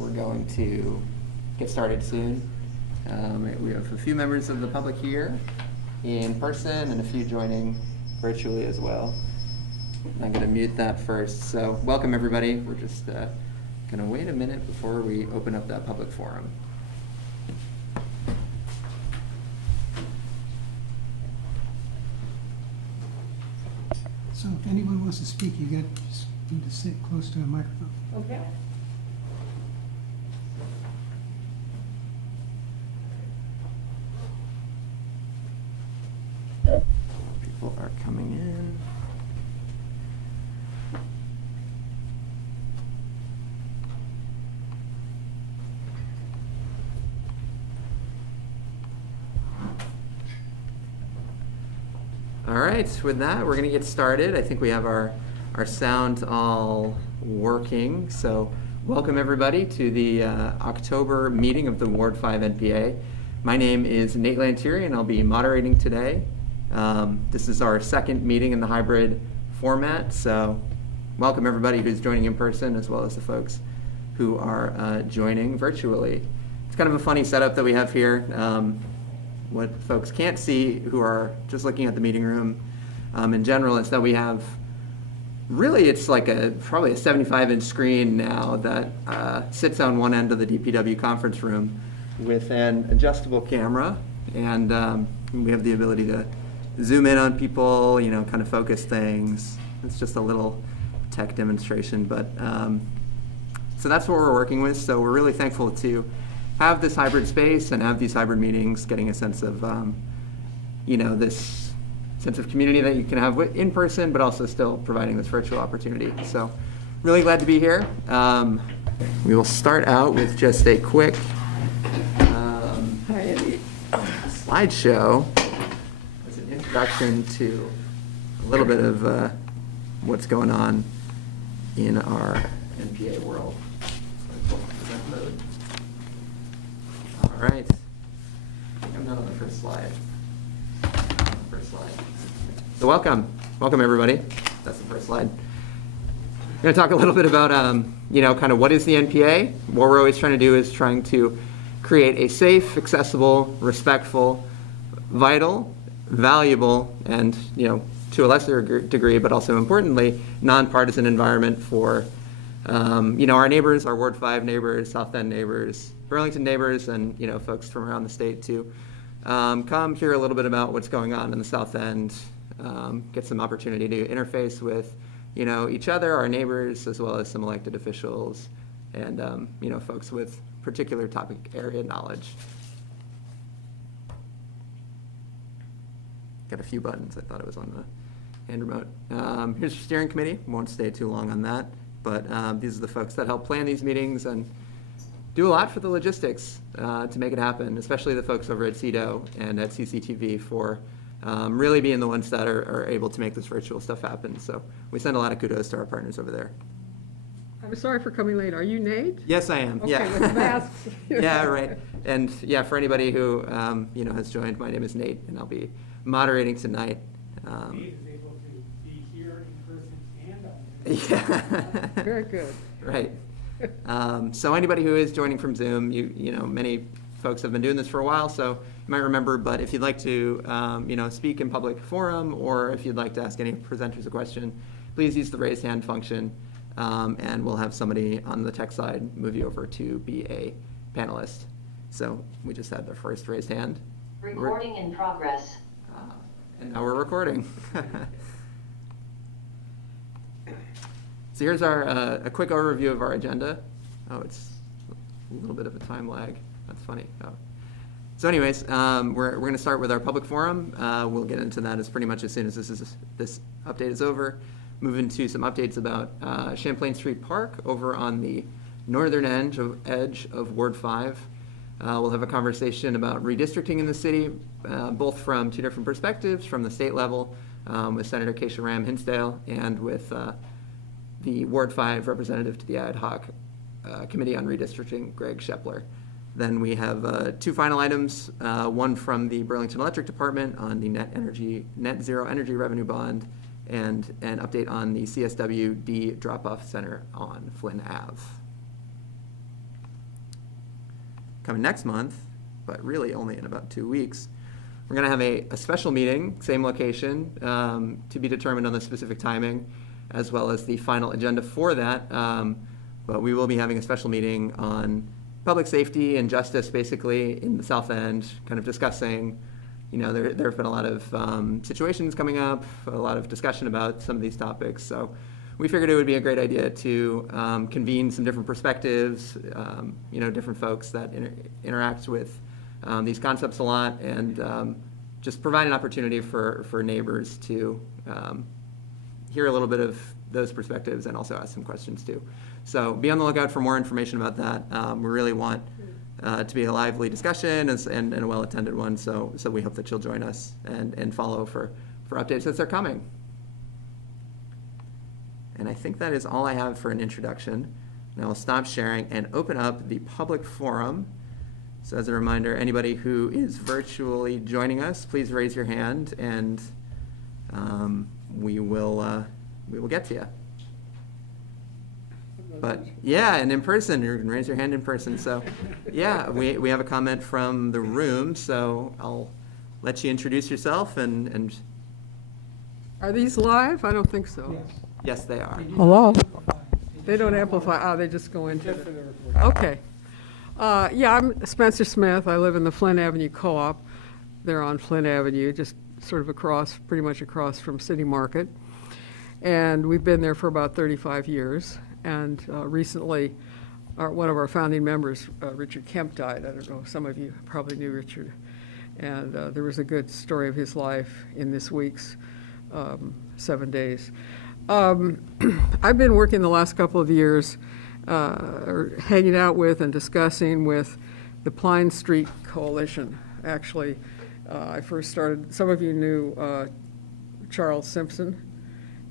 We're going to get started soon. We have a few members of the public here in person and a few joining virtually as well. I'm going to mute that first. So welcome everybody. We're just going to wait a minute before we open up that public forum. So if anyone wants to speak, you just need to sit close to a microphone. Okay. People are coming in. All right, with that, we're going to get started. I think we have our sound all working. So welcome everybody to the October meeting of the Ward 5 NPA. My name is Nate Lantieri and I'll be moderating today. This is our second meeting in the hybrid format, so welcome everybody who's joining in person as well as the folks who are joining virtually. It's kind of a funny setup that we have here. What folks can't see who are just looking at the meeting room in general is that we have, really it's like probably a 75-inch screen now that sits on one end of the DPW conference room with an adjustable camera, and we have the ability to zoom in on people, kind of focus things. It's just a little tech demonstration, but so that's what we're working with. So we're really thankful to have this hybrid space and have these hybrid meetings, getting a sense of, this sense of community that you can have in person, but also still providing this virtual opportunity. So really glad to be here. We will start out with just a quick slideshow as an introduction to a little bit of what's going on in our NPA world. All right, I'm not on the first slide. So welcome everybody. That's the first slide. I'm going to talk a little bit about, kind of what is the NPA. What we're always trying to do is trying to create a safe, accessible, respectful, vital, valuable, and, to a lesser degree, but also importantly, nonpartisan environment for, our neighbors, our Ward 5 neighbors, South End neighbors, Burlington neighbors, and, folks from around the state to come hear a little bit about what's going on in the South End, get some opportunity to interface with, each other, our neighbors, as well as some elected officials, and, folks with particular topic area knowledge. Got a few buttons. I thought it was on the hand remote. Here's your steering committee. Won't stay too long on that, but these are the folks that help plan these meetings and do a lot for the logistics to make it happen, especially the folks over at CEDO and at CCTV for really being the ones that are able to make this virtual stuff happen. So we send a lot of kudos to our partners over there. I'm sorry for coming late. Are you Nate? Yes, I am. Okay, Yeah. with the masks. Yeah, right. And yeah, for anybody who has joined, my name is Nate, and I'll be moderating tonight. Nate is able to be here in person and on Zoom. Yeah. Very good. Right. So anybody who is joining from Zoom, many folks have been doing this for a while, so you might remember, but if you'd like to, speak in public forum, or if you'd like to ask any presenters a question, please use the raise hand function, and we'll have somebody on the tech side move you over to be a panelist. So we just had the first raised hand. Recording in progress. And now we're recording. So here's a quick overview of our agenda. Oh, it's a little bit of a time lag. That's funny. Oh. So anyways, we're going to start with our public forum. We'll get into that as pretty much as soon as this update is over. Move into some updates about Champlain Street Park over on the northern edge of Ward 5. We'll have a conversation about redistricting in the city, both from two different perspectives, from the state level with Senator Keisha Ram Hinsdale and with the Ward 5 representative to the ad hoc Committee on Redistricting, Greg Shepler. Then we have two final items, one from the Burlington Electric Department on the net zero energy revenue bond, and an update on the CSWD drop-off center on Flynn Ave. coming next month, but really only in about 2 weeks, we're going to have a special meeting, same location, to be determined on the specific timing, as well as the final agenda for that. But we will be having a special meeting on public safety and justice, basically, in the South End, kind of discussing, there have been a lot of situations coming up, a lot of discussion about some of these topics. So we figured it would be a great idea to convene some different perspectives, different folks that interact with these concepts a lot, and just provide an opportunity for neighbors to hear a little bit of those perspectives and also ask some questions too. So be on the lookout for more information about that. We really want to be a lively discussion and a well-attended one, so we hope that you'll join us and follow for updates as they're coming. And I think that is all I have for an introduction. And I'll stop sharing and open up the public forum. So as a reminder, anybody who is virtually joining us, please raise your hand, and we will get to you. But yeah, and in person, you can raise your hand in person. So yeah, we have a comment from the room, so I'll let you introduce yourself and Are these live? I don't think so. yes, they are. Hello? They don't amplify, they just go into Just for it. the recording. Okay. Yeah, I'm Spencer Smith. I live in the Flint Avenue Co-op. They're on Flint Avenue, just sort of pretty much across from City Market. And we've been there for about 35 years. And recently, one of our founding members, Richard Kemp, died. I don't know, some of you probably knew Richard. And there was a good story of his life in this week's 7 days. I've been working the last couple of years hanging out with and discussing with the Pine Street Coalition. Actually, I first started, some of you knew Charles Simpson,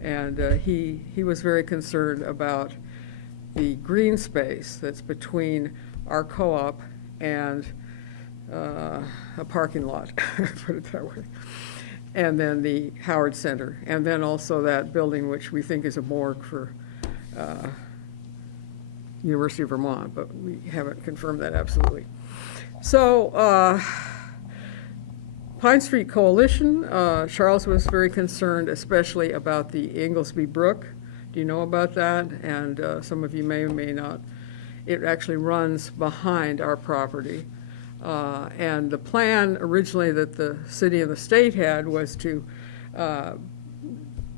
and he was very concerned about the green space that's between our co-op and a parking lot, put it that way, and then the Howard Center, and then also that building which we think is a morgue for University of Vermont, but we haven't confirmed that absolutely. So Pine Street Coalition, Charles was very concerned especially about the Inglesby Brook. Do you know about that? And some of you may or may not. It actually runs behind our property. And the plan originally that the city and the state had was to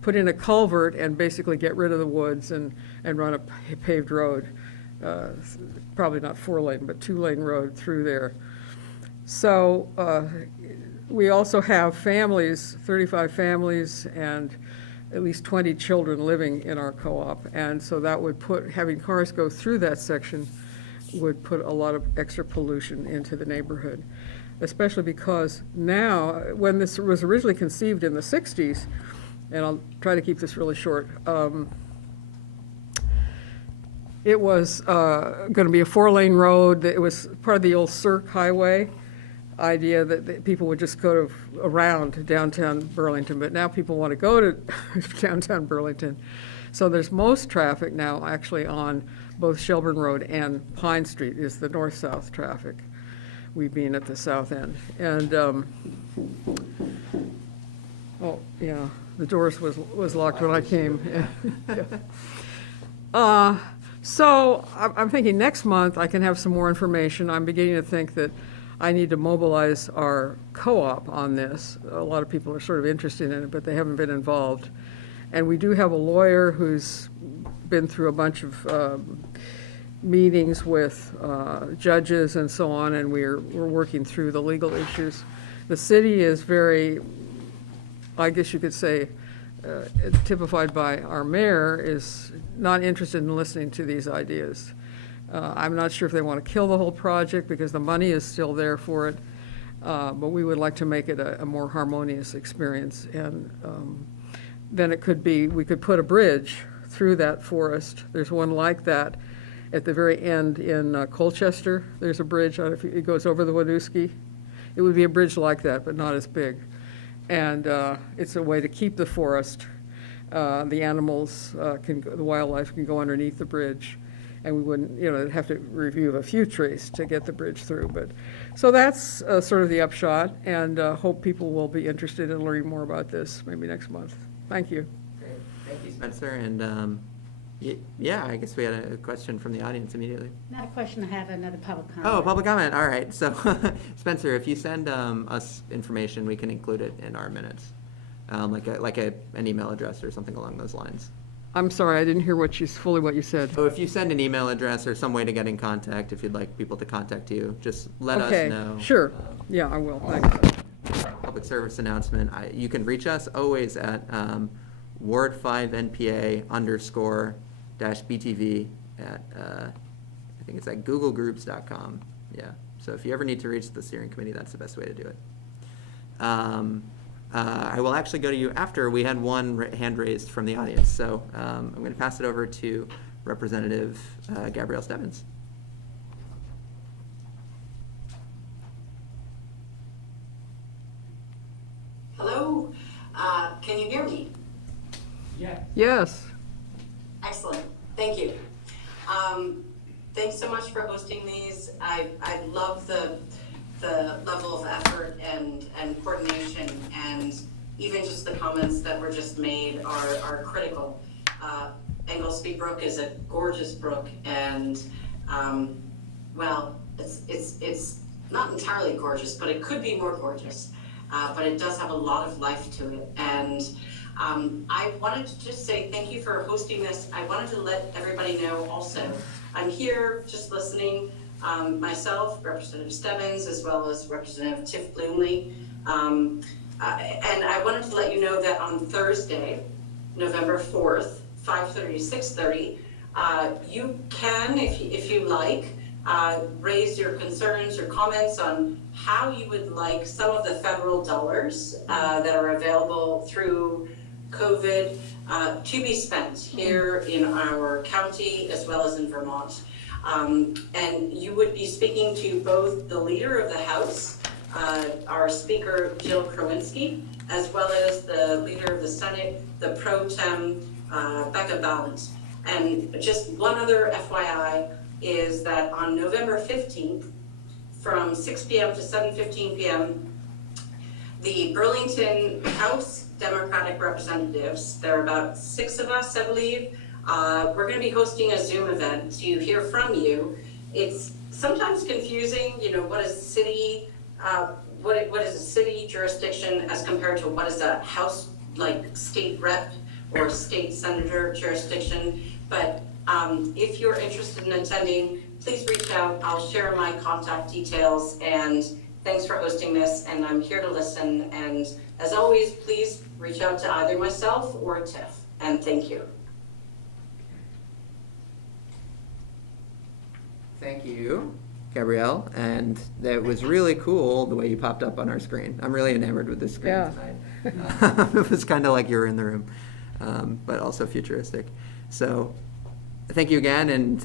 put in a culvert and basically get rid of the woods and run a paved road, probably not 4-lane, but 2-lane road through there. So we also have families, 35 families, and at least 20 children living in our co-op. And so that would having cars go through that section would put a lot of extra pollution into the neighborhood, especially because now, when this was originally conceived in the 60s, and I'll try to keep this really short, it was going to be a 4-lane road. It was part of the old Cirque Highway idea that people would just go around downtown Burlington, but now people want to go to downtown Burlington. So there's most traffic now actually on both Shelburne Road and Pine Street is the north-south traffic, we being at the south end. And, oh, yeah, the doors was locked when I came. So I'm thinking next month I can have some more information. I'm beginning to think that I need to mobilize our co-op on this. A lot of people are sort of interested in it, but they haven't been involved. And we do have a lawyer who's been through a bunch of meetings with judges and so on, and we're working through the legal issues. The city is very, I guess you could say, typified by our mayor, is not interested in listening to these ideas. I'm not sure if they want to kill the whole project because the money is still there for it, but we would like to make it a more harmonious experience. And then it could be, we could put a bridge through that forest. There's one like that at the very end in Colchester. There's a bridge, I don't know if it goes over the Wadusky. It would be a bridge like that, but not as big. And it's a way to keep the forest. The animals, the wildlife can go underneath the bridge. and we wouldn't, have to review a few trees to get the bridge through. But, so that's sort of the upshot, and hope people will be interested in learning more about this maybe next month. Thank you. Great. Thank you, Spencer. And yeah, I guess we had a question from the audience immediately. Not a question, I have another public comment. Oh, public comment. All right. So, Spencer, if you send us information, we can include it in our minutes, like an email address or something along those lines. I'm sorry, I didn't hear fully what you said. So if you send an email address or some way to get in contact, if you'd like people to contact you, just let us know. Okay, sure. Yeah, I will. Thanks. Public service announcement. You can reach us always at ward5npa _-btv at, I think it's at googlegroups.com. Yeah. So if you ever need to reach the steering committee, that's the best way to do it. I will actually go to you after. We had one hand raised from the audience. So I'm going to pass it over to Representative Gabrielle Stebbins. Hello, can you hear me? Yes. Yes. Excellent, thank you. Thanks so much for hosting these. I love the level of effort and coordination, and even just the comments that were just made are critical. Anglesby Brook is a gorgeous brook, and well, it's not entirely gorgeous, but it could be more gorgeous. But it does have a lot of life to it. And I wanted to just say thank you for hosting this. I wanted to let everybody know also, I'm here just listening, myself, Representative Stebbins, as well as Representative Tiff Bloomley. And I wanted to let you know that on Thursday, November 4th, 5:30 to 6:30, you can, if you like, raise your concerns or comments on how you would like some of the federal dollars that are available through COVID to be spent here in our county as well as in Vermont. And you would be speaking to both the leader of the House, our Speaker Jill Krowinski, as well as the leader of the Senate, the pro tem Becca Ballant. And just one other FYI is that on November 15th, from 6 p.m. to 7:15 p.m., the Burlington House Democratic representatives, there are about 6 of us, I believe, we're going to be hosting a Zoom event to hear from you. It's sometimes confusing, what is city, what is a city jurisdiction as compared to what is a House, like state rep or state senator jurisdiction. But if you're interested in attending, please reach out. I'll share my contact details, and thanks for hosting this, and I'm here to listen. And as always, please reach out to either myself or Tiff, and thank you. Thank you, Gabrielle. And that was really cool the way you popped up on our screen. I'm really enamored with this screen tonight. It was kind of like you were in the room, but also futuristic. So thank you again, and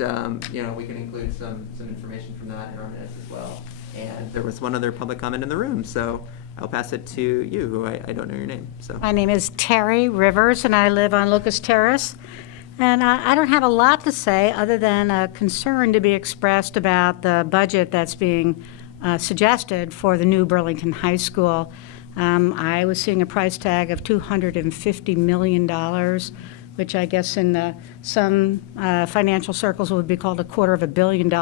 we can include some information from that in our minutes as well. And there was one other public comment in the room, so I'll pass it to you, who I don't know your name. So My name is Terry Rivers, and I live on Lucas Terrace. And I don't have a lot to say other than a concern to be expressed about the budget that's being suggested for the new Burlington High School. I was seeing a price tag of $250 million, which I guess in some financial circles would be called $250 million.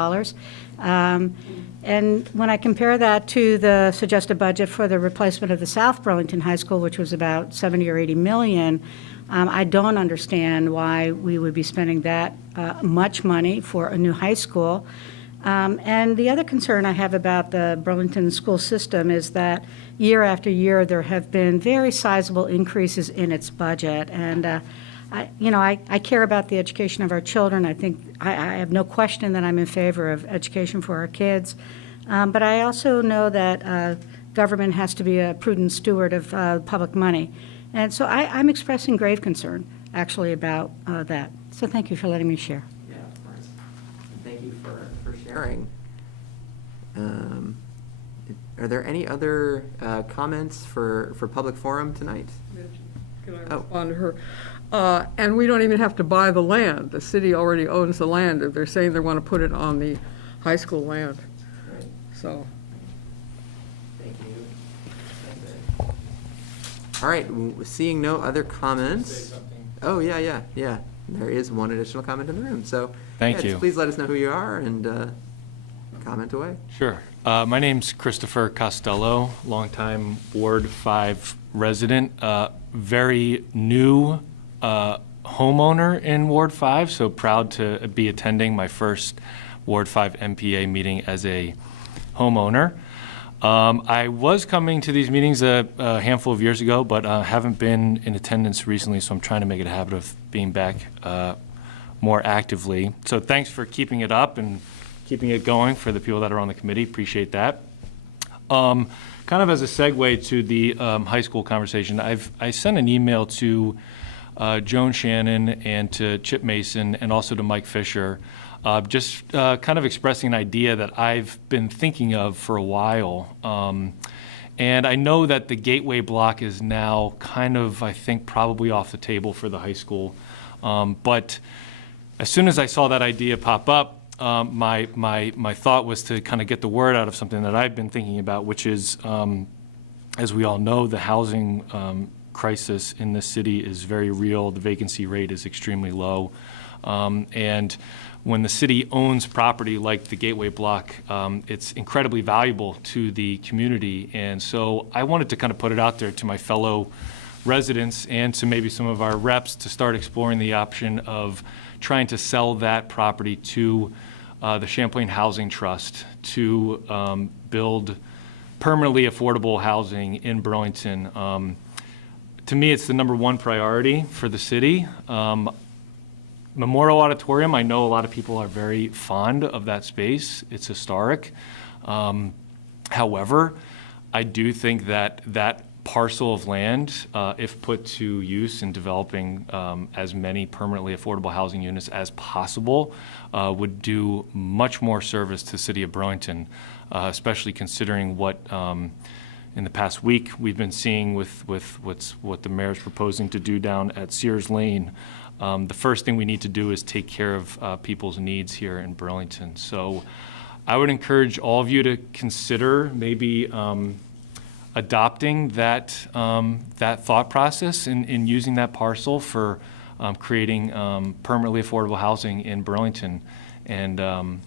And when I compare that to the suggested budget for the replacement of the South Burlington High School, which was about 70 or 80 million, I don't understand why we would be spending that much money for a new high school. And the other concern I have about the Burlington school system is that year after year there have been very sizable increases in its budget. And I care about the education of our children. I think I have no question that I'm in favor of education for our kids. But I also know that government has to be a prudent steward of public money. And so I'm expressing grave concern, actually, about that. So thank you for letting me share. yeah, of course. Thank you for sharing. Are there any other comments for public forum tonight? Can I Oh. respond to her? And we don't even have to buy the land. The city already owns the land. They're saying they want to put it on the high school land, Right. so. Thank you. All right, seeing no other comments. Oh, yeah. There is one additional comment in the room, so. Thank yeah, you. just please let us know who you are and comment away. Sure. My name's Christopher Costello, longtime Ward 5 resident, very new homeowner in Ward 5, so proud to be attending my first Ward 5 NPA meeting as a homeowner. I was coming to these meetings a handful of years ago, but haven't been in attendance recently, so I'm trying to make it a habit of being back more actively. So thanks for keeping it up and keeping it going for the people that are on the committee. Appreciate that. Kind of as a segue to the high school conversation, I sent an email to Joan Shannon and to Chip Mason and also to Mike Fisher, just kind of expressing an idea that I've been thinking of for a while. And I know that the gateway block is now kind of, I think, probably off the table for the high school. But as soon as I saw that idea pop up, my thought was to kind of get the word out of something that I've been thinking about, which is, as we all know, the housing crisis in this city is very real. The vacancy rate is extremely low. And when the city owns property like the Gateway Block, it's incredibly valuable to the community. And so I wanted to kind of put it out there to my fellow residents and to maybe some of our reps to start exploring the option of trying to sell that property to the Champlain Housing Trust to build permanently affordable housing in Burlington. To me, it's the #1 priority for the city. Memorial Auditorium, I know a lot of people are very fond of that space. It's historic. However, I do think that that parcel of land, if put to use in developing as many permanently affordable housing units as possible, would do much more service to the city of Burlington, especially considering what in the past week we've been seeing with what the mayor's proposing to do down at Sears Lane. The first thing we need to do is take care of people's needs here in Burlington. So I would encourage all of you to consider maybe adopting that thought process in using that parcel for creating permanently affordable housing in Burlington, and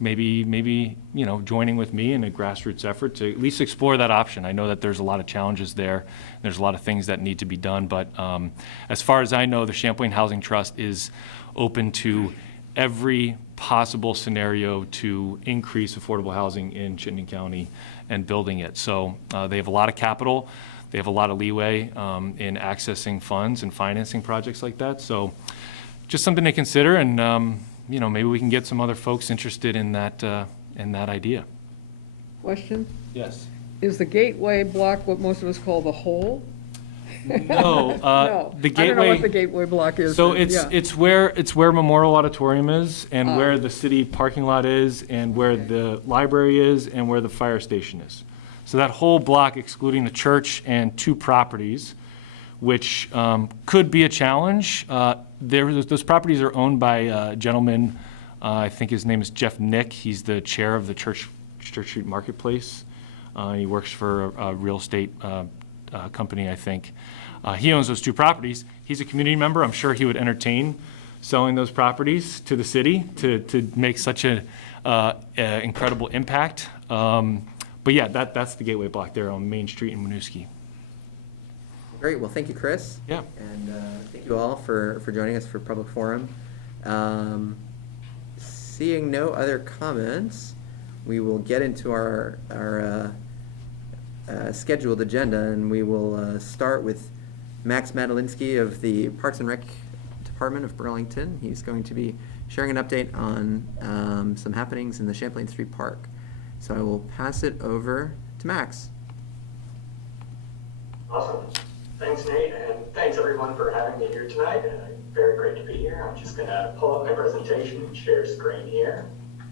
maybe joining with me in a grassroots effort to at least explore that option. I know that there's a lot of challenges there. There's a lot of things that need to be done, but as far as I know, the Champlain Housing Trust is open to every possible scenario to increase affordable housing in Chittenden County and building it. So they have a lot of capital. They have a lot of leeway in accessing funds and financing projects like that. So just something to consider, and maybe we can get some other folks interested in that idea. Question? Yes. Is the Gateway Block what most of us call the hole? No, No. the I don't know what the Gateway. Gateway Block is. So but yeah. it's where Memorial Auditorium is, and where the city parking lot is, and where the library is, and where the fire station is. So that whole block, excluding the church and 2 properties, which could be a challenge. Those properties are owned by a gentleman, I think his name is Jeff Nick. He's the chair of the Church Street Marketplace. He works for a real estate company, I think. He owns those 2 properties. He's a community member. I'm sure he would entertain selling those properties to the city to make such an incredible impact. But yeah, that's the Gateway Block there on Main Street in Winooski. Great, well, thank you, Chris. Yeah. And thank you all for joining us for public forum. Seeing no other comments, we will get into our scheduled agenda, and we will start with Max Madalinsky of the Parks and Rec Department of Burlington. He's going to be sharing an update on some happenings in the Champlain Street Park. So I will pass it over to Max. Awesome. Thanks, Nate, and thanks everyone for having me here tonight. Very great to be here. I'm just going to pull up my presentation and share screen here.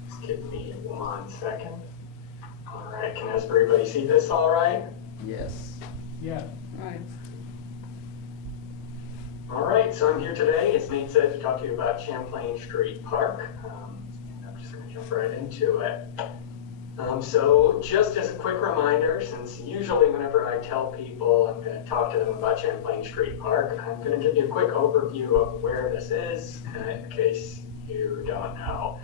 Just give me 1 second. All right, can everybody see this all right? Yes. Yeah. Right. All right, so I'm here today, as Nate said, to talk to you about Champlain Street Park. And I'm just going to jump right into it. So just as a quick reminder, since usually whenever I tell people I'm going to talk to them about Champlain Street Park, I'm going to give you a quick overview of where this is, in case you don't know.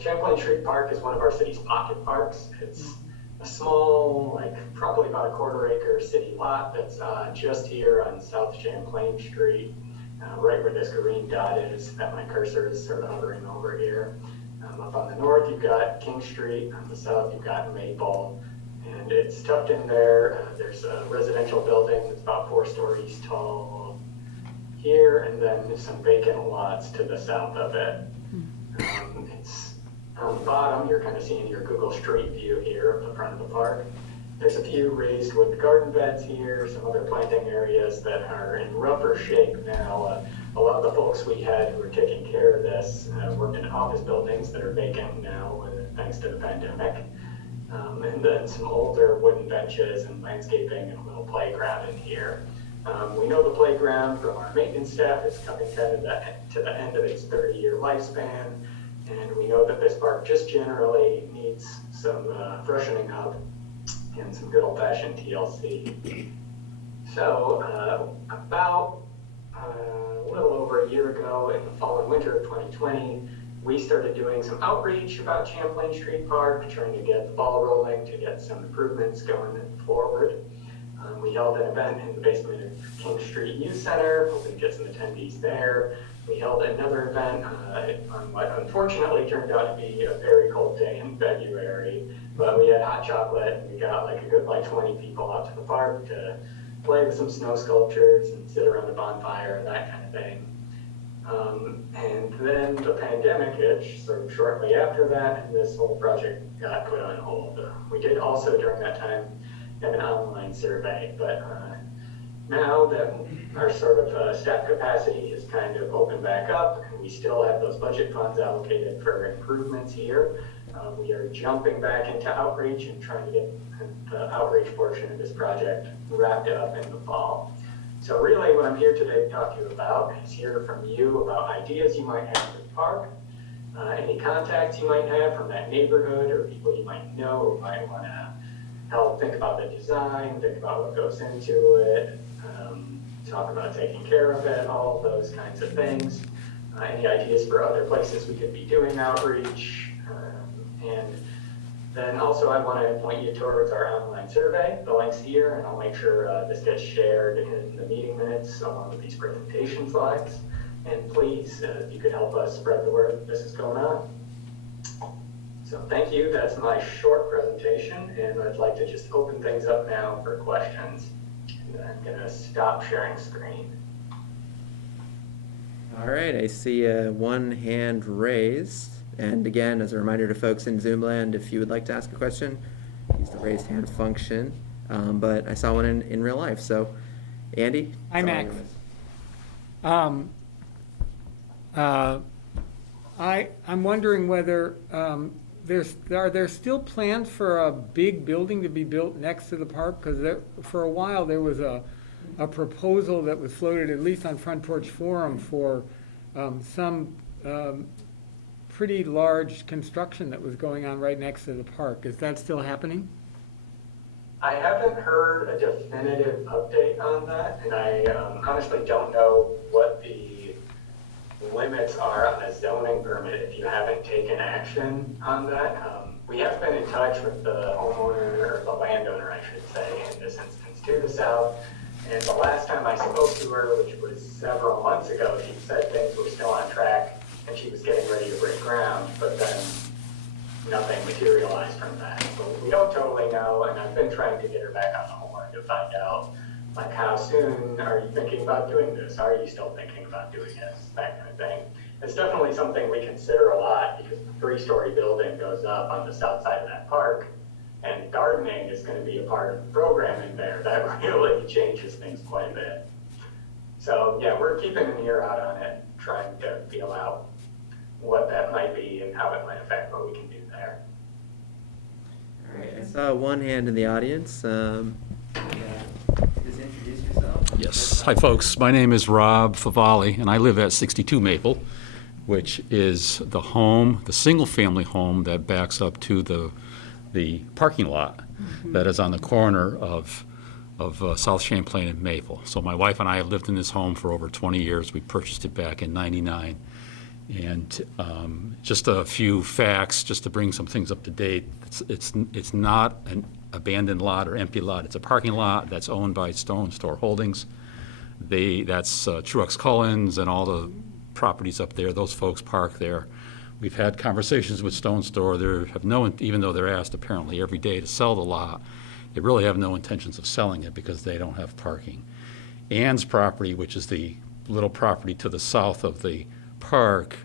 Champlain Street Park is one of our city's pocket parks. It's a small, probably about a quarter-acre city lot that's just here on South Champlain Street, right where this green dot is that my cursor is sort of hovering over here. Up on the north, you've got King Street. On the south, you've got Maple. And it's tucked in there. There's a residential building that's about 4 stories tall here, and then some vacant lots to the south of it. It's on the bottom, you're kind of seeing your Google Street View here of the front of the park. There's a few raised wood garden beds here, some other planting areas that are in rougher shape now. A lot of the folks we had who were taking care of this worked in office buildings that are vacant now thanks to the pandemic. And then some older wooden benches and landscaping and a little playground in here. We know the playground from our maintenance staff is coming kind of to the end of its 30-year lifespan. And we know that this park just generally needs some freshening up and some good old-fashioned TLC. So about a little over a year ago, in the fall and winter of 2020, we started doing some outreach about Champlain Street Park, trying to get the ball rolling, to get some improvements going forward. We held an event in the basement of King Street Youth Center, hoping to get some attendees there. We held another event on what unfortunately turned out to be a very cold day in February, but we had hot chocolate, and we got a good 20 people out to the park to play with some snow sculptures and sit around a bonfire and that kind of thing. And then the pandemic hit sort of shortly after that, and this whole project got put on hold. We did also during that time have an online survey, but now that our sort of staff capacity has kind of opened back up, and we still have those budget funds allocated for improvements here, we are jumping back into outreach and trying to get the outreach portion of this project wrapped up in the fall. So really what I'm here today to talk to you about is hear from you about ideas you might have for the park, any contacts you might have from that neighborhood or people you might know who might want to help think about the design, think about what goes into it, talk about taking care of it, all of those kinds of things. Any ideas for other places we could be doing outreach. And then also I want to point you towards our online survey. The link's here, and I'll make sure this gets shared in the meeting minutes along with these presentation slides. And please, if you could help us spread the word that this is going on. So thank you. That's my short presentation, and I'd like to just open things up now for questions. And I'm going to stop sharing screen. All right, I see one hand raised. And again, as a reminder to folks in Zoom land, if you would like to ask a question, use the raised hand function. But I saw one in real life. So, Andy? Hi, Max. I'm wondering whether are there still plans for a big building to be built next to the park? Because for a while there was a proposal that was floated, at least on Front Porch Forum, for some pretty large construction that was going on right next to the park. Is that still happening? I haven't heard a definitive update on that, and I honestly don't know what the limits are on a zoning permit if you haven't taken action on that. We have been in touch with the homeowner, or the landowner, I should say, in this instance, to the south. And the last time I spoke to her, which was several months ago, she said things were still on track and she was getting ready to break ground, but then nothing materialized from that. So we don't totally know, and I've been trying to get her back on the horn to find out, how soon are you thinking about doing this? Are you still thinking about doing this? That kind of thing. It's definitely something we consider a lot because the 3-story building goes up on the south side of that park, and gardening is going to be a part of the programming there. That really changes things quite a bit. So yeah, we're keeping an ear out on it, trying to feel out what that might be and how it might affect what we can do there. All right, I saw one hand in the audience. Just introduce yourself. Yes. Hi, folks. My name is Rob Favali, and I live at 62 Maple, which is the home, the single-family home that backs up to the parking lot that is on the corner of South Champlain and Maple. So my wife and I have lived in this home for over 20 years. We purchased it back in '99. And just a few facts, just to bring some things up to date. It's not an abandoned lot or empty lot. It's a parking lot that's owned by Stone Store Holdings. That's Truax Collins and all the properties up there. Those folks park there. We've had conversations with Stone Store. They have no, even though they're asked apparently every day to sell the lot, they really have no intentions of selling it because they don't have parking. Ann's property, which is the little property to the south of the park,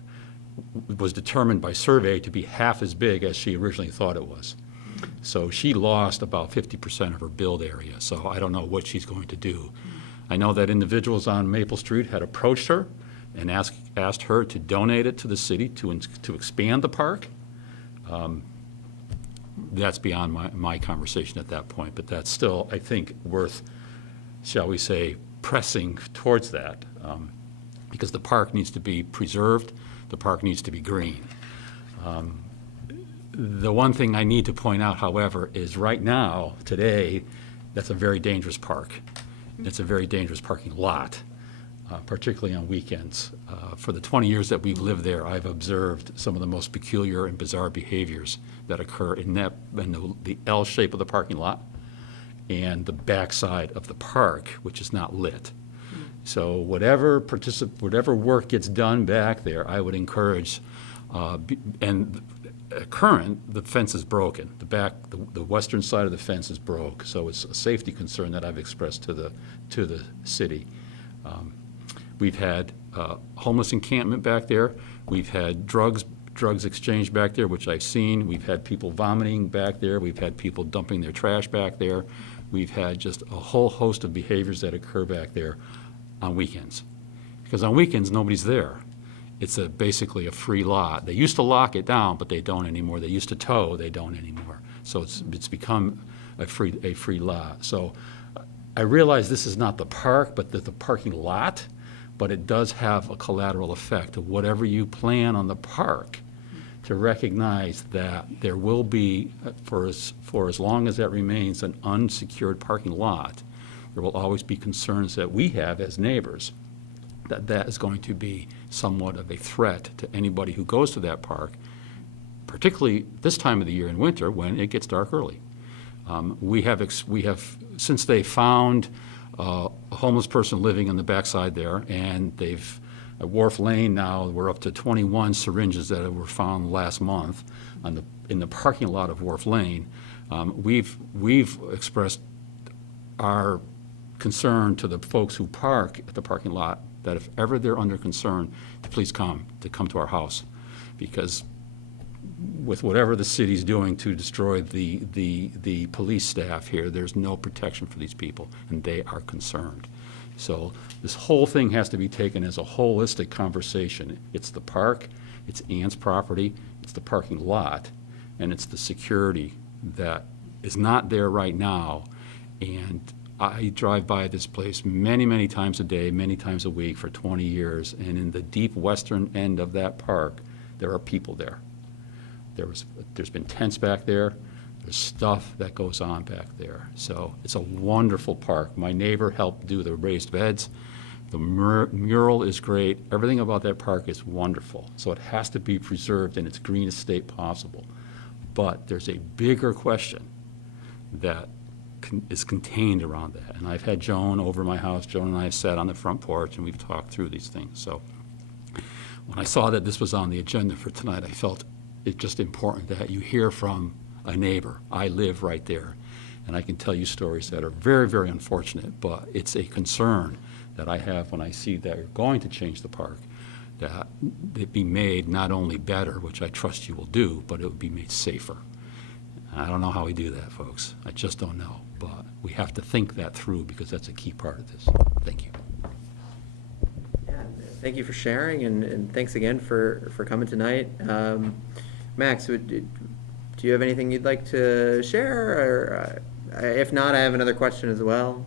was determined by survey to be half as big as she originally thought it was. So she lost about 50% of her build area, so I don't know what she's going to do. I know that individuals on Maple Street had approached her and asked her to donate it to the city to expand the park. That's beyond my conversation at that point, but that's still, I think, worth, shall we say, pressing towards that, because the park needs to be preserved, the park needs to be green. The one thing I need to point out, however, is right now, today, that's a very dangerous park. It's a very dangerous parking lot, particularly on weekends. For the 20 years that we've lived there, I've observed some of the most peculiar and bizarre behaviors that occur in the L shape of the parking lot and the backside of the park, which is not lit. So whatever work gets done back there, I would encourage, the fence is broken. The western side of the fence is broke, so it's a safety concern that I've expressed to the city. We've had homeless encampment back there. We've had drugs exchanged back there, which I've seen. We've had people vomiting back there. We've had people dumping their trash back there. We've had just a whole host of behaviors that occur back there on weekends. Because on weekends, nobody's there. It's basically a free lot. They used to lock it down, but they don't anymore. They used to tow, they don't anymore. So it's become a free lot. So I realize this is not the park, but the parking lot, but it does have a collateral effect of whatever you plan on the park, to recognize that there will be, for as long as that remains an unsecured parking lot, there will always be concerns that we have as neighbors that is going to be somewhat of a threat to anybody who goes to that park, particularly this time of the year in winter when it gets dark early. We have since they found a homeless person living on the backside there, and they've at Wharf Lane now, we're up to 21 syringes that were found last month in the parking lot of Wharf Lane. We've expressed our concern to the folks who park at the parking lot that if ever they're under concern, to please come to our house, because with whatever the city's doing to destroy the police staff here, there's no protection for these people, and they are concerned. So this whole thing has to be taken as a holistic conversation. It's the park, it's Ann's property, it's the parking lot, and it's the security that is not there right now. And I drive by this place many, many times a day, many times a week for 20 years, and in the deep western end of that park, there are people there. There's been tents back there. There's stuff that goes on back there. So it's a wonderful park. My neighbor helped do the raised beds. The mural is great. Everything about that park is wonderful. So it has to be preserved in its greenest state possible. But there's a bigger question that is contained around that. And I've had Joan over my house. Joan and I have sat on the front porch and we've talked through these things. So when I saw that this was on the agenda for tonight, I felt it's just important that you hear from a neighbor. I live right there, and I can tell you stories that are very, very unfortunate, but it's a concern that I have when I see that you're going to change the park, that it be made not only better, which I trust you will do, but it would be made safer. I don't know how we do that, folks. I just don't know, but we have to think that through because that's a key part of this. Thank you. Yeah, thank you for sharing, and thanks again for coming tonight. Max, do you have anything you'd like to share? Or If not, I have another question as well,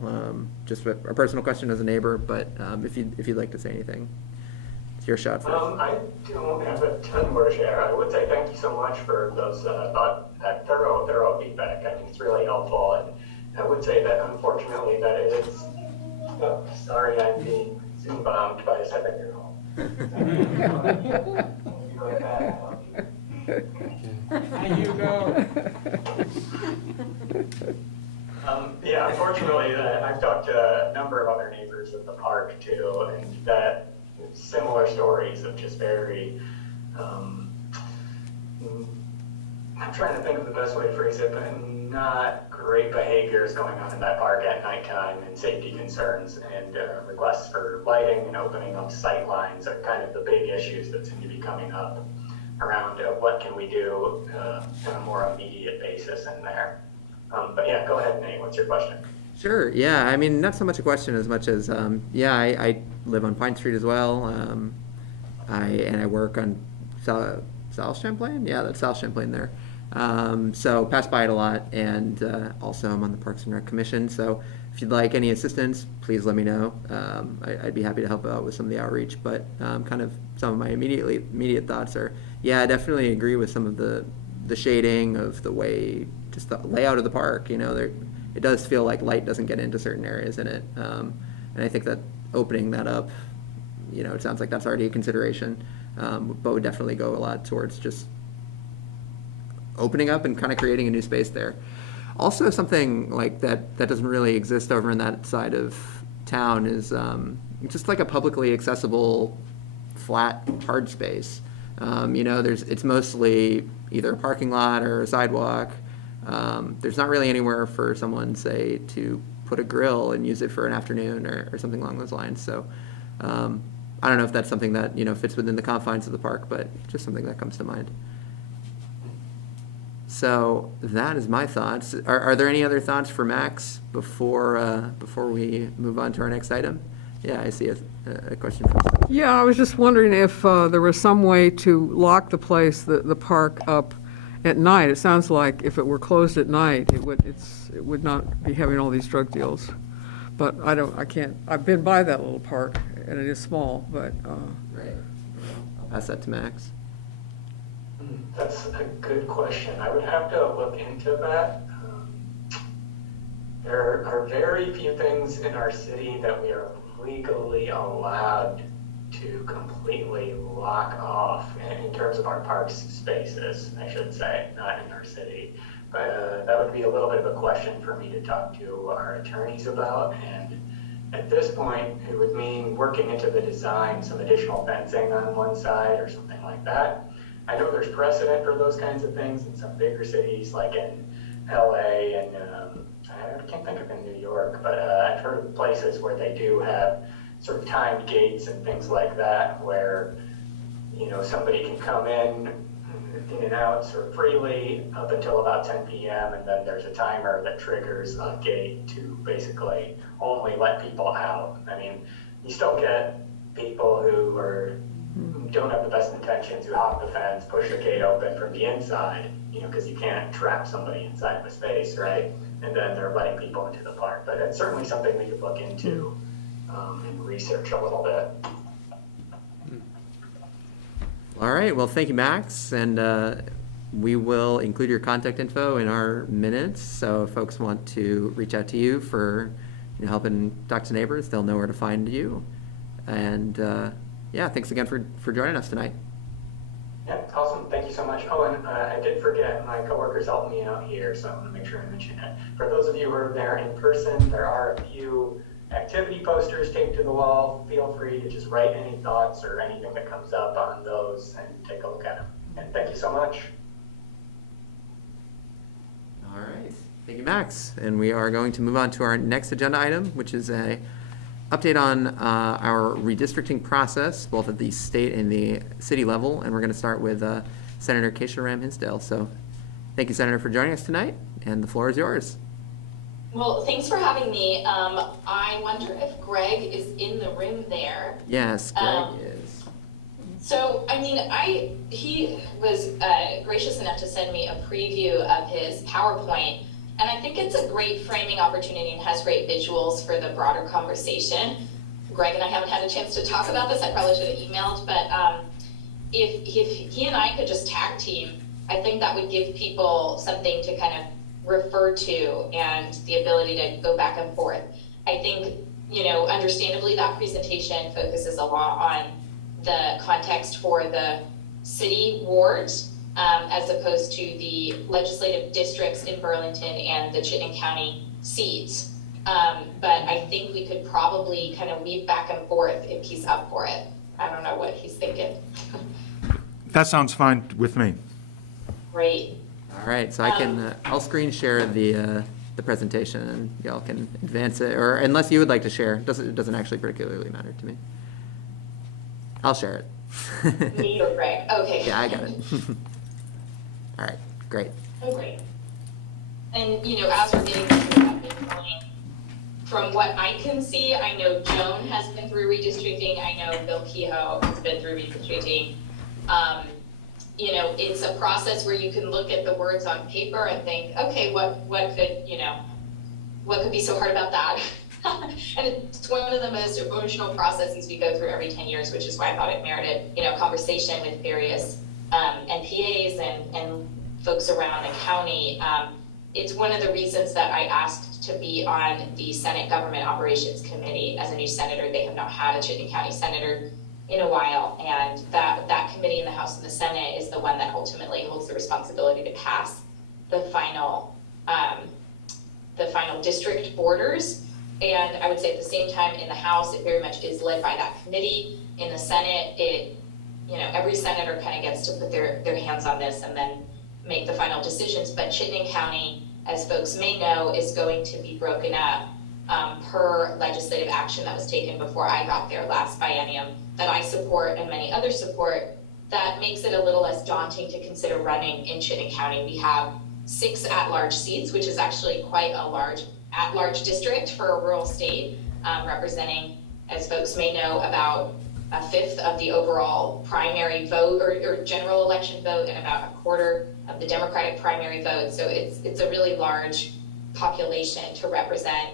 just a personal question as a neighbor, but if you'd like to say anything, it's your shot first. I don't have a ton more to share. I would say thank you so much for those that thorough feedback. I think it's really helpful, and I would say that unfortunately that it is. Oh, sorry, I'm being Zoom bombed by a 7-year-old. There you go. Yeah, unfortunately, I've talked to a number of other neighbors at the park too, and that similar stories of just very, I'm trying to think of the best way to phrase it, but not great behaviors going on in that park at nighttime, and safety concerns and requests for lighting and opening up sight lines are kind of the big issues that seem to be coming up around what can we do on a more immediate basis in there. But yeah, go ahead, Nate, what's your question? Sure. Yeah. I mean, not so much a question as much as, I live on Pine Street as well. I work on South Champlain. Yeah, that's South Champlain there. So pass by it a lot, and also I'm on the Parks and Rec Commission. So if you'd like any assistance, please let me know. I'd be happy to help out with some of the outreach. But kind of some of my immediate thoughts are, I definitely agree with some of the shading of the way, just the layout of the park. It does feel like light doesn't get into certain areas in it, and I think that opening that up, it sounds like that's already a consideration, but would definitely go a lot towards just opening up and kind of creating a new space there. Also, something like that doesn't really exist over in that side of town is just like a publicly accessible flat hard space. It's mostly either a parking lot or a sidewalk. There's not really anywhere for someone, say, to put a grill and use it for an afternoon or something along those lines. So I don't know if that's something that fits within the confines of the park, but just something that comes to mind. So that is my thoughts. Are there any other thoughts for Max before we move on to our next item? Yeah, I see a question from. Yeah, I was just wondering if there was some way to lock the place, the park up at night. It sounds like if it were closed at night, it would not be having all these drug deals. But I can't, I've been by that little park, and it is small, but. Right. I'll pass that to Max. That's a good question. I would have to look into that. There are very few things in our city that we are legally allowed to completely lock off in terms of our parks spaces, I should say, not in our city. But that would be a little bit of a question for me to talk to our attorneys about. And at this point, it would mean working into the design some additional fencing on one side or something like that. I know there's precedent for those kinds of things in some bigger cities, like in LA and I can't think of in New York, but I've heard of places where they do have sort of timed gates and things like that, where somebody can come in and out sort of freely up until about 10 p.m. and then there's a timer that triggers a gate to basically only let people out. I mean, you still get people who don't have the best intentions, who hop the fence, push the gate open from the inside, because you can't trap somebody inside of a space, right? And then they're letting people into the park. But it's certainly something we could look into and research a little bit. All right. Well, thank you, Max. And we will include your contact info in our minutes. So if folks want to reach out to you for helping talk to neighbors, they'll know where to find you. And thanks again for joining us tonight. Yeah, awesome. Thank you so much. Oh, and I did forget, my coworkers helped me out here, so I'm going to make sure I mention it. For those of you who are there in person, there are a few activity posters taped to the wall. Feel free to just write any thoughts or anything that comes up on those and take a look at them. And thank you so much. All right. Thank you, Max. And we are going to move on to our next agenda item, which is a update on our redistricting process, both at the state and the city level. And we're going to start with Senator Keisha Ram-Hinsdale. So thank you, Senator, for joining us tonight. And the floor is yours. Well, thanks for having me. I wonder if Greg is in the room there. Yes, Greg is. So, he was gracious enough to send me a preview of his PowerPoint. And I think it's a great framing opportunity and has great visuals for the broader conversation. Greg and I haven't had a chance to talk about this. I probably should have emailed, but if he and I could just tag team, I think that would give people something to kind of refer to and the ability to go back and forth. I think, understandably that presentation focuses a lot on the context for the city wards as opposed to the legislative districts in Burlington and the Chittenden County seats. But I think we could probably kind of weave back and forth if he's up for it. I don't know what he's thinking. That sounds fine with me. Great. All right, so I can, I'll screen share the presentation and y'all can advance it, or unless you would like to share, it doesn't actually particularly matter to me. I'll share it. Me or Greg? Okay. Yeah, I got it. All right, great. Oh, great. And, as we're getting through that big point, from what I can see, I know Joan has been through redistricting. I know Bill Kehoe has been through redistricting. It's a process where you can look at the words on paper and think, okay, what could be so hard about that? And it's one of the most emotional processes we go through every 10 years, which is why I thought it merited, conversation with various NPAs and folks around the county. It's one of the reasons that I asked to be on the Senate Government Operations Committee as a new senator. They have not had a Chittenden County senator in a while, and that committee in the House and the Senate is the one that ultimately holds the responsibility to pass the final district borders. And I would say at the same time in the House, it very much is led by that committee. In the Senate, every senator kind of gets to put their hands on this and then make the final decisions. But Chittenden County, as folks may know, is going to be broken up per legislative action that was taken before I got there last biennium that I support and many others support. That makes it a little less daunting to consider running in Chittenden County. We have 6 at-large seats, which is actually quite a large at-large district for a rural state, representing, as folks may know, about a fifth of the overall primary vote or general election vote and about a quarter of the Democratic primary vote. So it's a really large population to represent.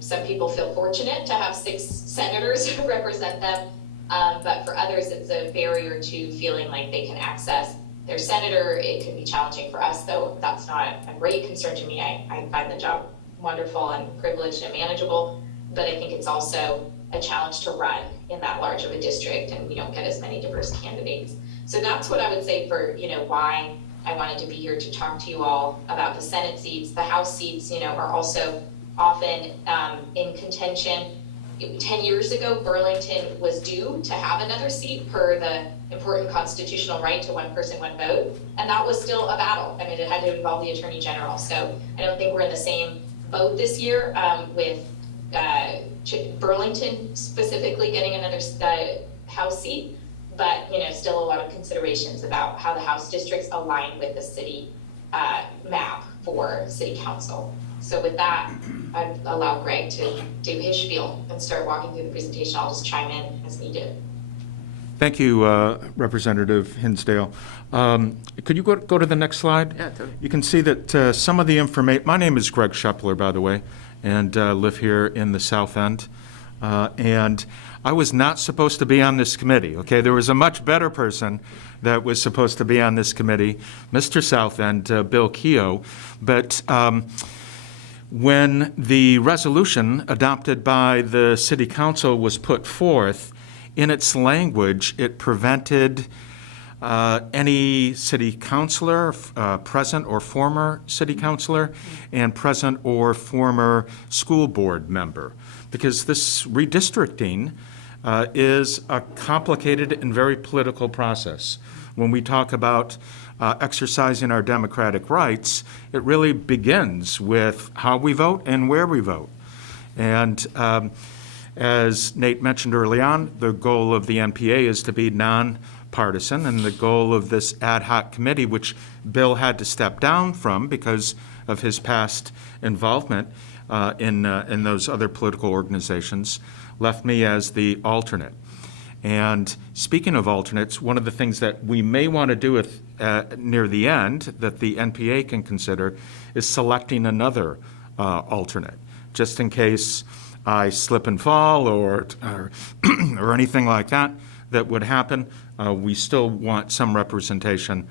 Some people feel fortunate to have 6 senators who represent them, but for others it's a barrier to feeling like they can access their senator. It can be challenging for us, though that's not a great concern to me. I find the job wonderful and privileged and manageable, but I think it's also a challenge to run in that large of a district, and we don't get as many diverse candidates. So that's what I would say for, why I wanted to be here to talk to you all about the Senate seats. The House seats, are also often in contention. 10 years ago, Burlington was due to have another seat per the important constitutional right to one person, one vote. And that was still a battle. I mean, it had to involve the Attorney General. So I don't think we're in the same boat this year with Burlington specifically getting another House seat. But, still a lot of considerations about how the House districts align with the city map for City Council. So with that, I'd allow Greg to do his spiel and start walking through the presentation. I'll just chime in as needed. Thank you, Representative Hinsdale. Could you go to the next slide? Yeah, totally. You can see that some of the information, my name is Greg Schepler, by the way, and live here in the South End. And I was not supposed to be on this committee, okay? There was a much better person that was supposed to be on this committee, Mr. South End, Bill Kehoe. But when the resolution adopted by the City Council was put forth, in its language, it prevented any city councilor, present or former city councilor, and present or former school board member, because this redistricting is a complicated and very political process. When we talk about exercising our democratic rights, it really begins with how we vote and where we vote. And as Nate mentioned early on, the goal of the NPA is to be nonpartisan, and the goal of this ad hoc committee, which Bill had to step down from because of his past involvement in those other political organizations, left me as the alternate. And speaking of alternates, one of the things that we may want to do near the end that the NPA can consider is selecting another alternate, just in case I slip and fall or anything like that would happen. We still want some representation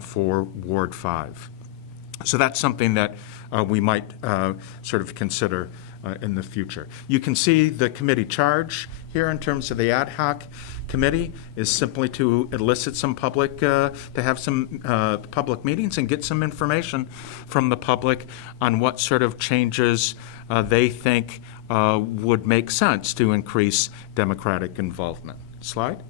for Ward 5. So that's something that we might sort of consider in the future. You can see the committee charge here in terms of the ad hoc committee is simply to elicit some public, to have some public meetings and get some information from the public on what sort of changes they think would make sense to increase democratic involvement. Slide.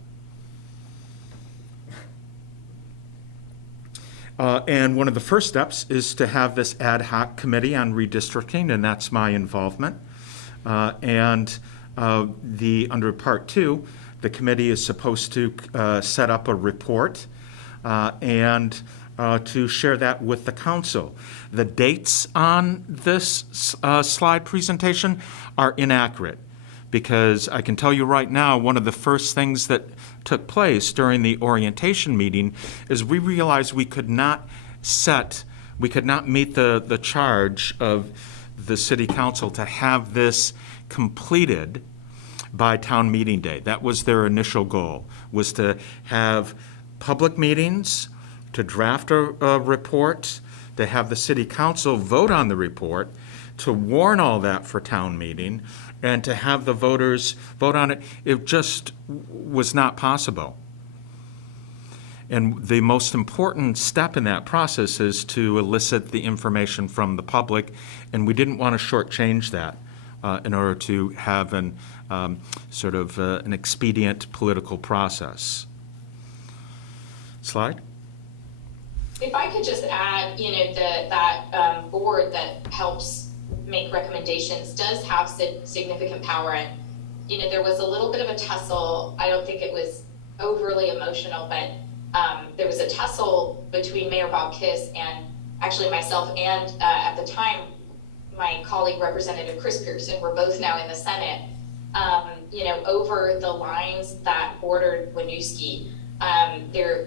And one of the first steps is to have this ad hoc committee on redistricting, and that's my involvement. Under Part 2, the committee is supposed to set up a report and to share that with the council. The dates on this slide presentation are inaccurate, because I can tell you right now, one of the first things that took place during the orientation meeting is we realized we could not meet the charge of the city council to have this completed by town meeting day. That was their initial goal, was to have public meetings, to draft a report, to have the city council vote on the report, to warn all that for town meeting, and to have the voters vote on it. It just was not possible. And the most important step in that process is to elicit the information from the public, and we didn't want to shortchange that in order to have an an expedient political process. Slide. If I could just add, that board that helps make recommendations does have significant power. And, there was a little bit of a tussle. I don't think it was overly emotional, but there was a tussle between Mayor Bob Kiss and actually myself and at the time, my colleague Representative Chris Pearson. We're both now in the Senate, over the lines that bordered Winooski.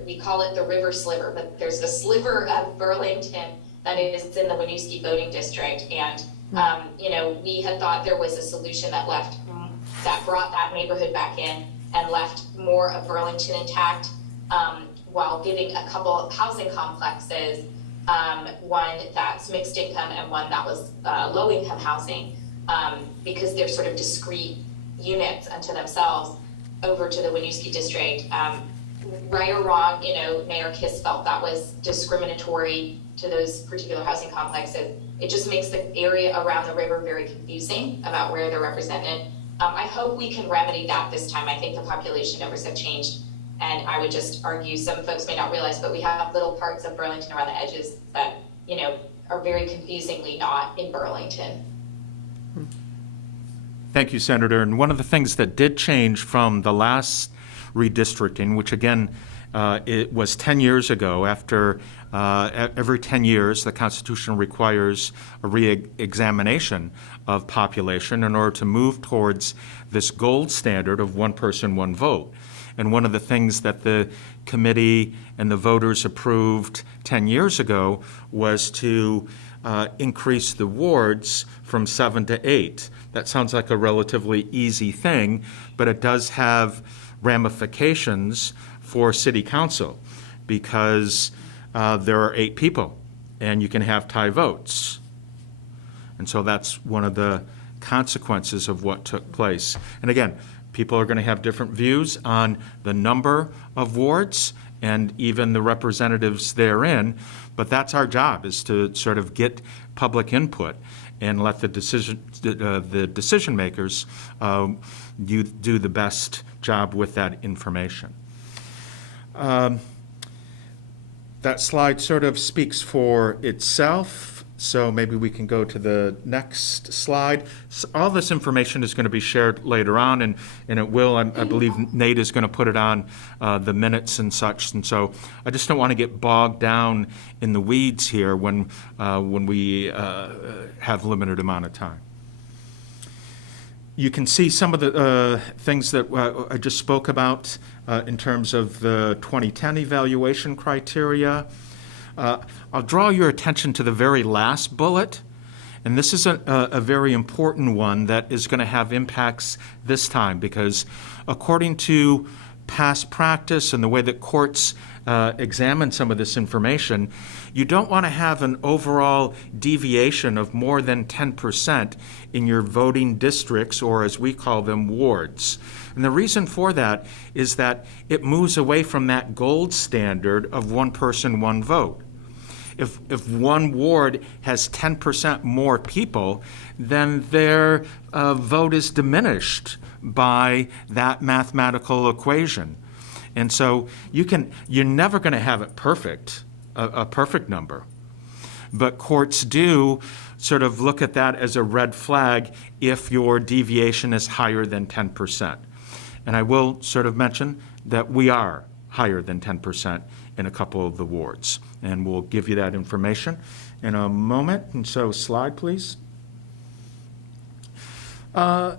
We call it the river sliver, but there's the sliver of Burlington that is in the Winooski voting district. And, we had thought there was a solution that brought that neighborhood back in and left more of Burlington intact, while giving a couple of housing complexes, one that's mixed income and one that was low income housing, because they're sort of discrete units unto themselves, over to the Winooski district. Right or wrong, Mayor Kiss felt that was discriminatory to those particular housing complexes. It just makes the area around the river very confusing about where they're represented. I hope we can remedy that this time. I think the population numbers have changed, and I would just argue, some folks may not realize, but we have little parts of Burlington around the edges that, are very confusingly not in Burlington. Thank you, Senator. And one of the things that did change from the last redistricting, which again, it was 10 years ago. After every 10 years, the Constitution requires a re-examination of population in order to move towards this gold standard of one person, one vote. And one of the things that the committee and the voters approved 10 years ago was to increase the wards from 7 to 8. That sounds like a relatively easy thing, but it does have ramifications for city council, because there are 8 people and you can have tie votes. And so that's one of the consequences of what took place. And again, people are going to have different views on the number of wards and even the representatives therein, but that's our job, is to sort of get public input and let the decision makers do the best job with that information. That slide sort of speaks for itself, so maybe we can go to the next slide. So all this information is going to be shared later on, and it will, I believe Nate is going to put it on the minutes and such, and so I just don't want to get bogged down in the weeds here when we have limited amount of time. You can see some of the things that I just spoke about in terms of the 2010 evaluation criteria. I'll draw your attention to the very last bullet, and this is a very important one that is going to have impacts this time, because according to past practice and the way that courts examine some of this information, you don't want to have an overall deviation of more than 10% in your voting districts, or as we call them, wards. And the reason for that is that it moves away from that gold standard of one person, one vote. If one ward has 10% more people, then their vote is diminished by that mathematical equation. And so you're never going to have it perfect, a perfect number. But courts do sort of look at that as a red flag if your deviation is higher than 10%. And I will sort of mention that we are higher than 10% in a couple of the wards. And we'll give you that information in a moment. And so slide, please. And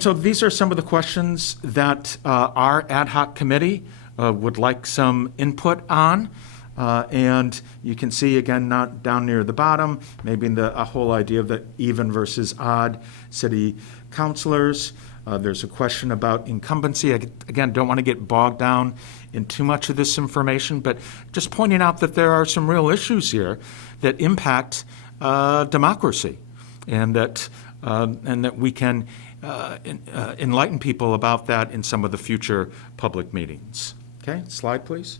so these are some of the questions that our ad hoc committee would like some input on. And you can see, again, not down near the bottom, maybe a whole idea of the even versus odd city councilors. There's a question about incumbency. Again, don't want to get bogged down in too much of this information, but just pointing out that there are some real issues here that impact democracy, and that we can enlighten people about that in some of the future public meetings. Okay, slide, please.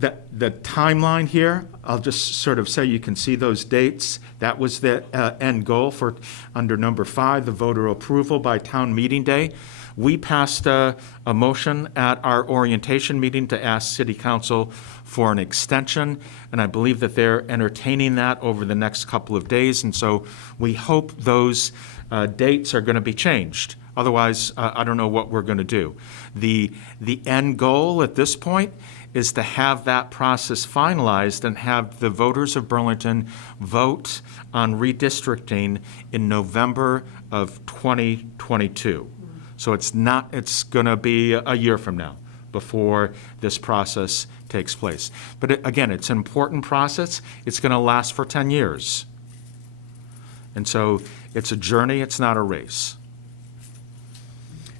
The timeline here, I'll just sort of say you can see those dates. That was the end goal for under number 5, the voter approval by town meeting day. We passed a motion at our orientation meeting to ask City Council for an extension, and I believe that they're entertaining that over the next couple of days, and so we hope those dates are going to be changed. Otherwise, I don't know what we're going to do. The end goal at this point is to have that process finalized and have the voters of Burlington vote on redistricting in November of 2022. So it's going to be a year from now before this process takes place. But again, it's an important process. It's going to last for 10 years. And so it's a journey, it's not a race.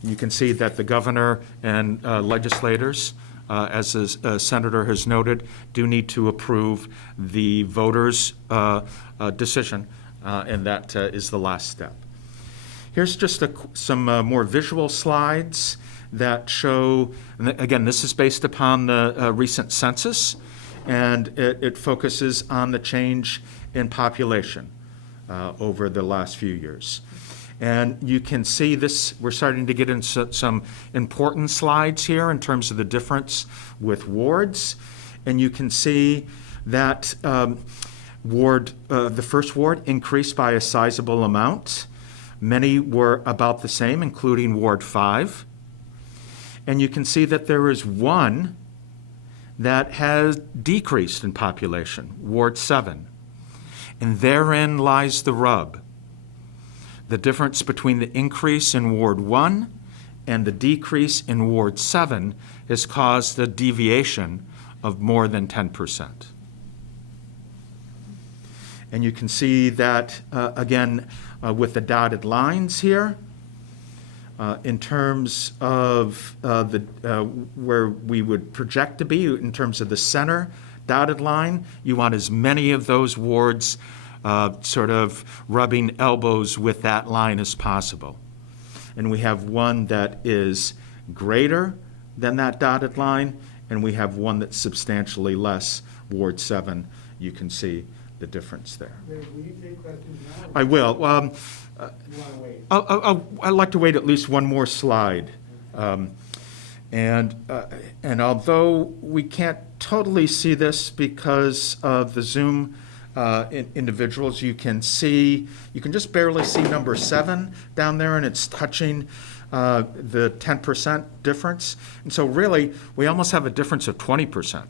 You can see that the governor and legislators, as the senator has noted, do need to approve the voters' decision, and that is the last step. Here's just some more visual slides that show, and again, this is based upon the recent census, and it focuses on the change in population over the last few years. And you can see this, we're starting to get into some important slides here in terms of the difference with wards. And you can see that the first ward increased by a sizable amount. Many were about the same, including Ward 5. And you can see that there is one that has decreased in population, Ward 7. And therein lies the rub. The difference between the increase in Ward 1 and the decrease in Ward 7 has caused a deviation of more than 10%. And you can see that, again, with the dotted lines here, in terms of where we would project to be, in terms of the center dotted line, you want as many of those wards sort of rubbing elbows with that line as possible. And we have one that is greater than that dotted line, and we have one that's substantially less, Ward 7. You can see the difference there. Will you take questions now? I will. You want to wait? I'd like to wait at least one more slide. And although we can't totally see this because of the Zoom individuals, you can just barely see number 7 down there, and it's touching the 10% difference. And so really, we almost have a difference of 20%.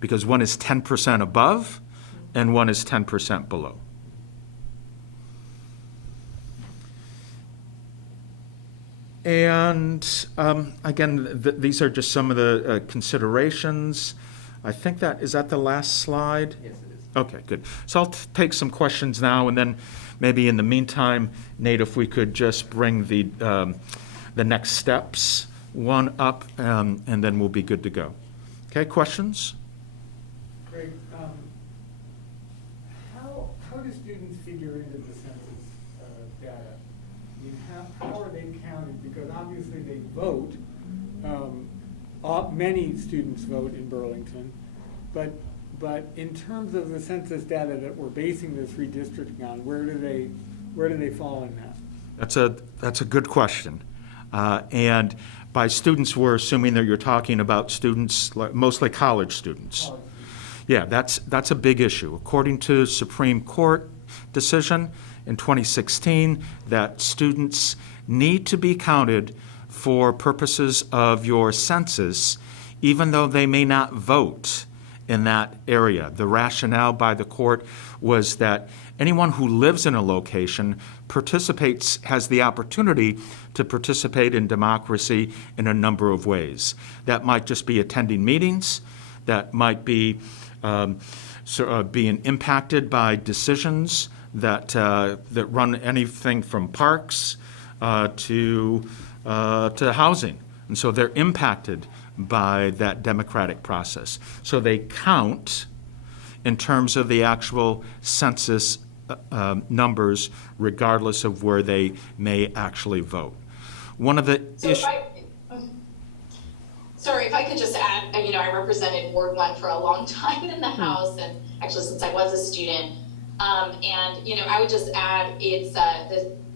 Because one is 10% above and one is 10% below. And again, these are just some of the considerations. I think is that the last slide? Yes, it is. Okay, good. So I'll take some questions now, and then maybe in the meantime, Nate, if we could just bring the next steps one up, and then we'll be good to go. Okay, questions? Greg, how do students figure into the census data? I mean, how are they counted? Because obviously they vote. Many students vote in Burlington, but in terms of the census data that we're basing this redistricting on, where do they fall in that? That's a good question. And by students, we're assuming that you're talking about students, mostly college students. Yeah, that's a big issue. According to Supreme Court decision in 2016, that students need to be counted for purposes of your census, even though they may not vote in that area. The rationale by the court was that anyone who lives in a location has the opportunity to participate in democracy in a number of ways. That might just be attending meetings, that might be being impacted by decisions that run anything from parks to housing. And so they're impacted by that democratic process. So they count in terms of the actual census numbers, regardless of where they may actually vote. One of the issues. Sorry, if I could just add, I represented Ward 1 for a long time in the House, and actually since I was a student. I would just add, it's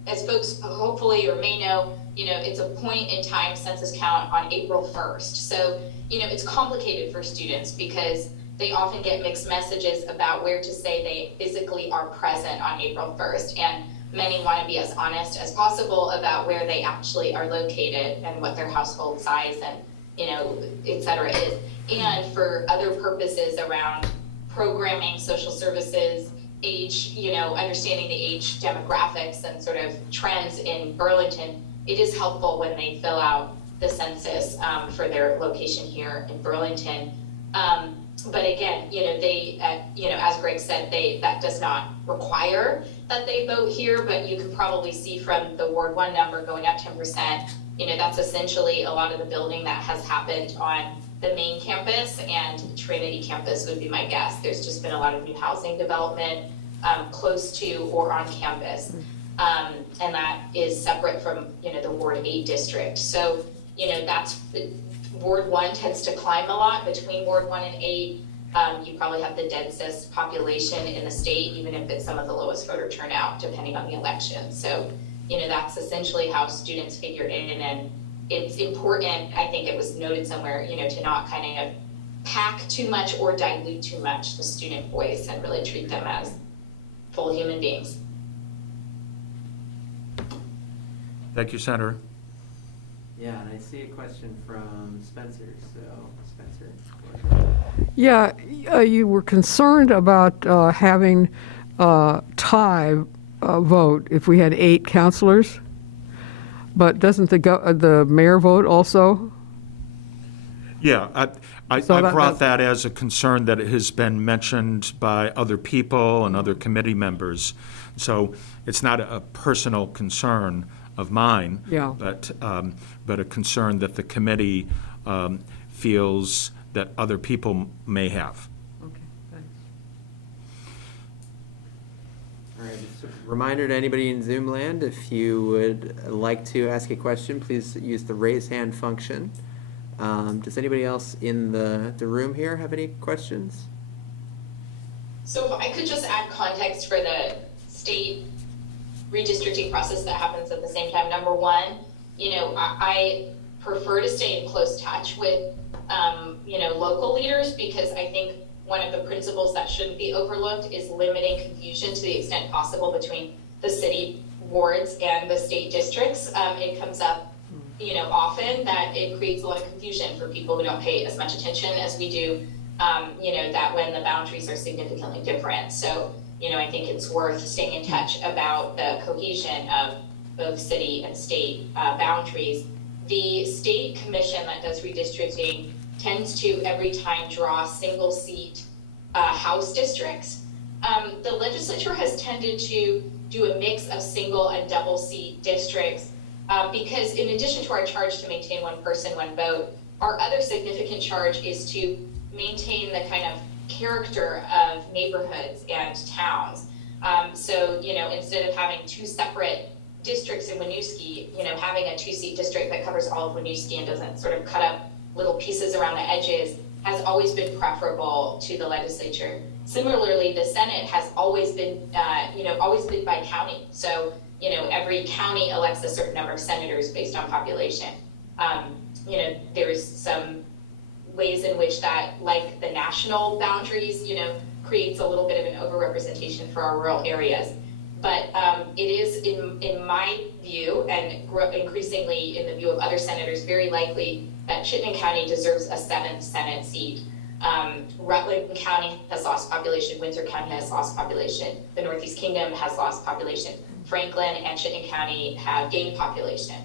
as folks hopefully or may know, it's a point in time census count on April 1st. So, it's complicated for students because they often get mixed messages about where to say they physically are present on April 1st. And many want to be as honest as possible about where they actually are located and what their household size and, et cetera is. And for other purposes around programming, social services, age, understanding the age demographics and sort of trends in Burlington, it is helpful when they fill out the census for their location here in Burlington. But again, they, as Greg said, that does not require that they vote here, but you could probably see from the Ward 1 number going up 10%, that's essentially a lot of the building that has happened on the main campus, and Trinity campus would be my guess. There's just been a lot of new housing development close to or on campus. And that is separate from, the Ward 8 district. So, that's Ward 1 tends to climb a lot between Ward 1 and 8. You probably have the densest population in the state, even if it's some of the lowest voter turnout, depending on the election. So, that's essentially how students figure in. And it's important, I think it was noted somewhere, to not kind of pack too much or dilute too much the student voice and really treat them as full human beings. Thank you, Senator. Yeah, and I see a question from Spencer. So, Spencer. Go ahead. Yeah, you were concerned about having tie vote if we had 8 counselors, but doesn't the mayor vote also? Yeah, I So brought that as a concern that has been mentioned by other people and other committee members. So it's not a personal concern of mine, Yeah. but a concern that the committee feels that other people may have. Okay, thanks. All right, just a reminder to anybody in Zoom land, if you would like to ask a question, please use the raise hand function. Does anybody else in the room here have any questions? So if I could just add context for the state redistricting process that happens at the same time. Number one, I prefer to stay in close touch with, local leaders, because I think one of the principles that shouldn't be overlooked is limiting confusion to the extent possible between the city wards and the state districts. It comes up, often that it creates a lot of confusion for people who don't pay as much attention as we do, that when the boundaries are significantly different. So, I think it's worth staying in touch about the cohesion of both city and state boundaries. The state commission that does redistricting tends to every time draw single seat House districts. The legislature has tended to do a mix of single and double seat districts because in addition to our charge to maintain one person, one vote, our other significant charge is to maintain the kind of character of neighborhoods and towns. So, instead of having two separate districts in Winooski, having a 2-seat district that covers all of Winooski and doesn't sort of cut up little pieces around the edges has always been preferable to the legislature. Similarly, the Senate has always been, always been by county. So, every county elects a certain number of senators based on population. There's some ways in which that, like the national boundaries, creates a little bit of an overrepresentation for our rural areas. But it is, in my view, and increasingly in the view of other senators, very likely that Chittenden County deserves a 7th Senate seat. Rutland County has lost population. Windsor County has lost population. The Northeast Kingdom has lost population. Franklin and Chittenden County have gained population.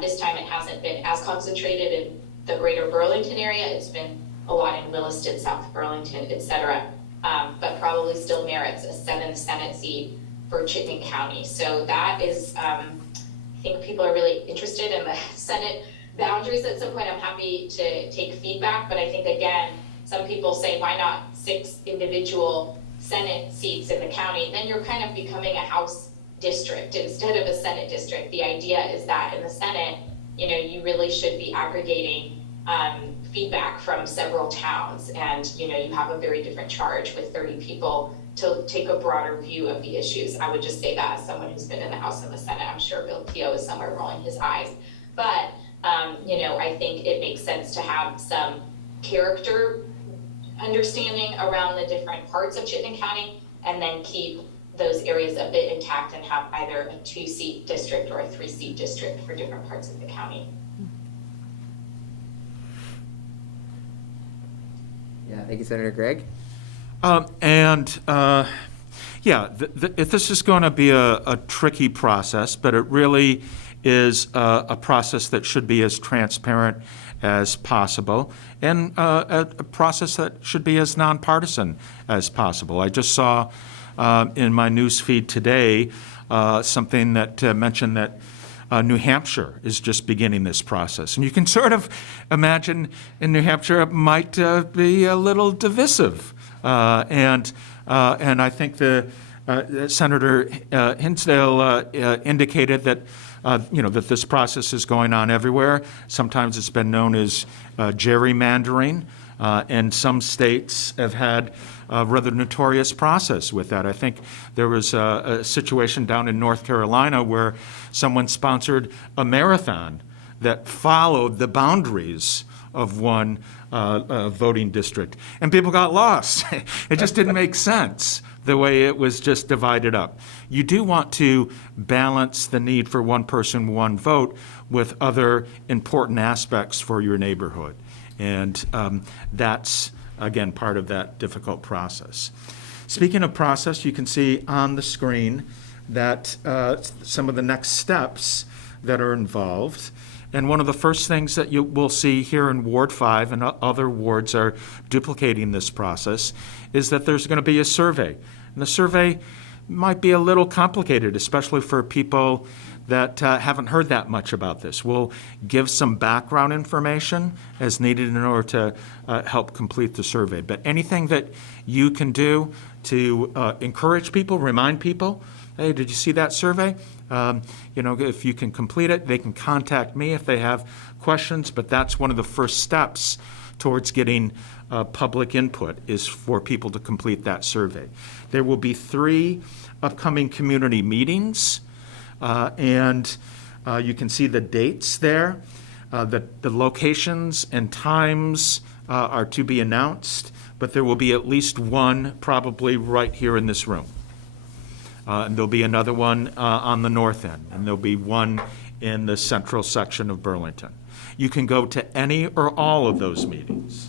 This time it hasn't been as concentrated in the greater Burlington area. It's been a lot in Williston, South Burlington, etc. But probably still merits a 7th Senate seat for Chittenden County. So that is, I think people are really interested in the Senate boundaries at some point. I'm happy to take feedback, but I think, again, some people say, why not 6 individual Senate seats in the county? Then you're kind of becoming a House district instead of a Senate district. The idea is that in the Senate, you really should be aggregating feedback from several towns, and you have a very different charge with 30 people to take a broader view of the issues. I would just say that as someone who's been in the House and the Senate. I'm sure Bill Keogh is somewhere rolling his eyes. But, I think it makes sense to have some character understanding around the different parts of Chittenden County and then keep those areas a bit intact and have either a 2-seat district or a 3-seat district for different parts of the county. Yeah, thank you, Senator Gregg. This is going to be a tricky process, but it really is a process that should be as transparent as possible, and a process that should be as nonpartisan as possible. I just saw in my news feed today something that mentioned that New Hampshire is just beginning this process. And you can sort of imagine in New Hampshire it might be a little divisive. And I think the Senator Hinsdale indicated that that this process is going on everywhere. Sometimes it's been known as gerrymandering, and some states have had a rather notorious process with that. I think there was a situation down in North Carolina where someone sponsored a marathon that followed the boundaries of one voting district, and people got lost. It just didn't make sense the way it was just divided up. You do want to balance the need for one person, one vote with other important aspects for your neighborhood. And that's, again, part of that difficult process. Speaking of process, you can see on the screen that some of the next steps that are involved. And one of the first things that you will see here in Ward 5, and other wards are duplicating this process, is that there's going to be a survey. And the survey might be a little complicated, especially for people that haven't heard that much about this. We'll give some background information as needed in order to help complete the survey. But anything that you can do to encourage people, remind people, hey, did you see that survey? If you can complete it, they can contact me if they have questions, but that's one of the first steps towards getting public input, is for people to complete that survey. There will be 3 upcoming community meetings, and you can see the dates there. The locations and times are to be announced, but there will be at least one probably right here in this room. And there'll be another one on the north end, and there'll be one in the central section of Burlington. You can go to any or all of those meetings.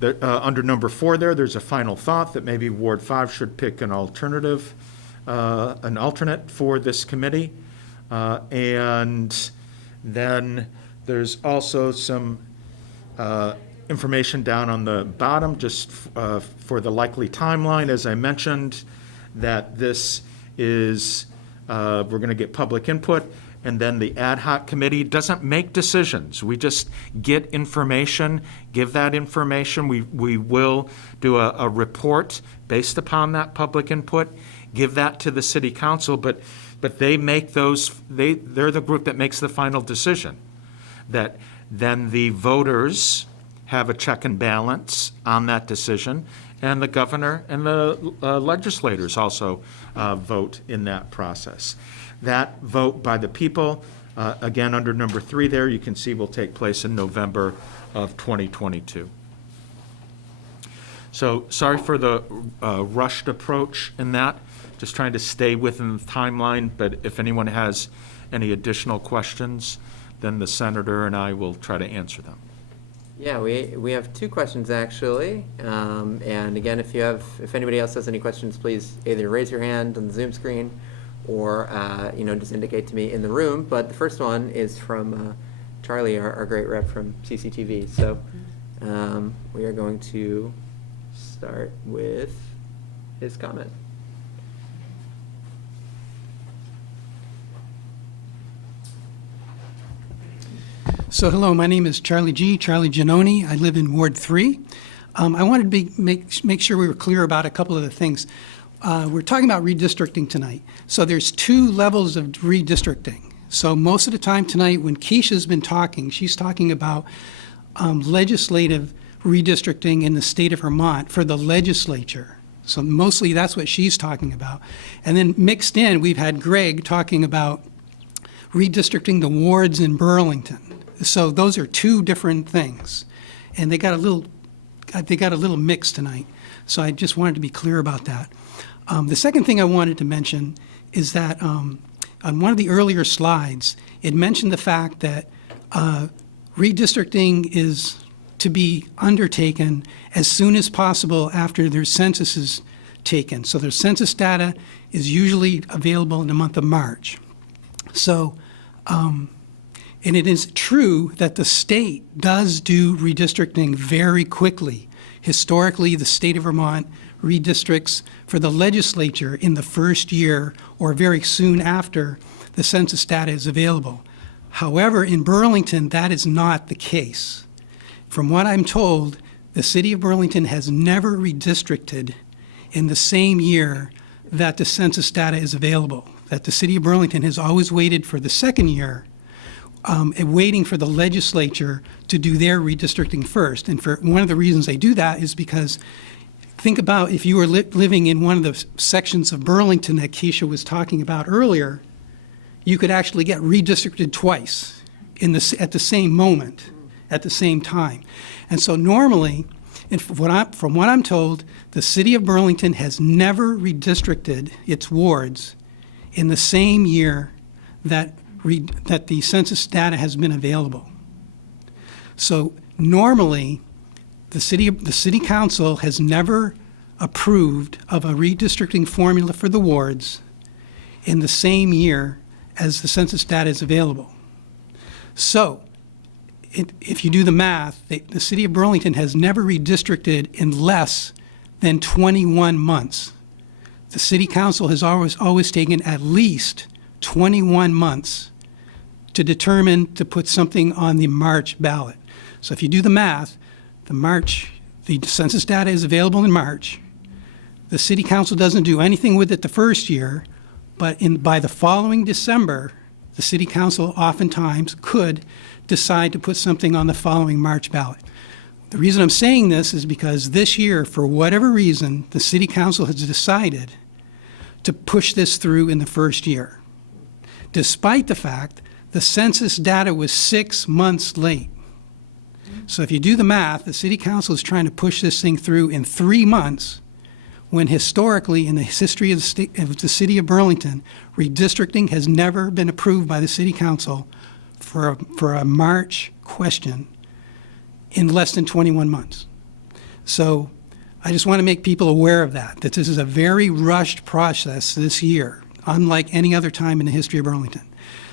The Under number 4 there's a final thought that maybe Ward 5 should pick an alternate for this committee. And then there's also some information down on the bottom, just for the likely timeline, as I mentioned, that this is, we're going to get public input, and then the ad hoc committee doesn't make decisions. We just get information, give that information. We will do a report based upon that public input, give that to the city council, but they make those, they're the group that makes the final decision. That then the voters have a check and balance on that decision, and the governor and the legislators also vote in that process. That vote by the people, again, under number 3 there, you can see will take place in November of 2022. So sorry for the rushed approach in that, just trying to stay within the timeline, but if anyone has any additional questions, then the senator and I will try to answer them. Yeah, we have 2 questions actually, and again, if anybody else has any questions, please either raise your hand on the Zoom screen or just indicate to me in the room. But the first one is from Charlie, our great rep from CCTV. So we are going to start with his comment. So hello, my name is Charlie Giannoni. I live in Ward 3. I wanted to make sure we were clear about a couple of the things. We're talking about redistricting tonight. So there's 2 levels of redistricting. So most of the time tonight when Keisha's been talking, she's talking about legislative redistricting in the state of Vermont for the legislature. So mostly that's what she's talking about. And then mixed in, we've had Greg talking about redistricting the wards in Burlington. So those are 2 different things, and they got a little mix tonight. So I just wanted to be clear about that. The second thing I wanted to mention is that on one of the earlier slides, it mentioned the fact that redistricting is to be undertaken as soon as possible after their census is taken. So their census data is usually available in the month of March. So. And it is true that the state does do redistricting very quickly. Historically, the state of Vermont redistricts for the legislature in the first year or very soon after the census data is available. However, in Burlington, that is not the case. From what I'm told, the city of Burlington has never redistricted in the same year that the census data is available. That the city of Burlington has always waited for the second year, waiting for the legislature to do their redistricting first. And for one of the reasons they do that is because think about if you were living in one of the sections of Burlington that Keisha was talking about earlier, you could actually get redistricted twice at the same moment, at the same time. And so normally, and from what I'm told, the city of Burlington has never redistricted its wards in the same year that the census data has been available. So normally, the city council has never approved of a redistricting formula for the wards in the same year as the census data is available. So if you do the math, the city of Burlington has never redistricted in less than 21 months. The city council has always taken at least 21 months to determine to put something on the March ballot. So if you do the math, the census data is available in March. The city council doesn't do anything with it the first year, but by the following December, the city council oftentimes could decide to put something on the following March ballot. The reason I'm saying this is because this year, for whatever reason, the city council has decided to push this through in the first year, despite the fact the census data was 6 months late. So if you do the math, the city council is trying to push this thing through in 3 months, when historically in the history of the city of Burlington, redistricting has never been approved by the city council for a March question in less than 21 months. So I just want to make people aware of that this is a very rushed process this year, unlike any other time in the history of Burlington.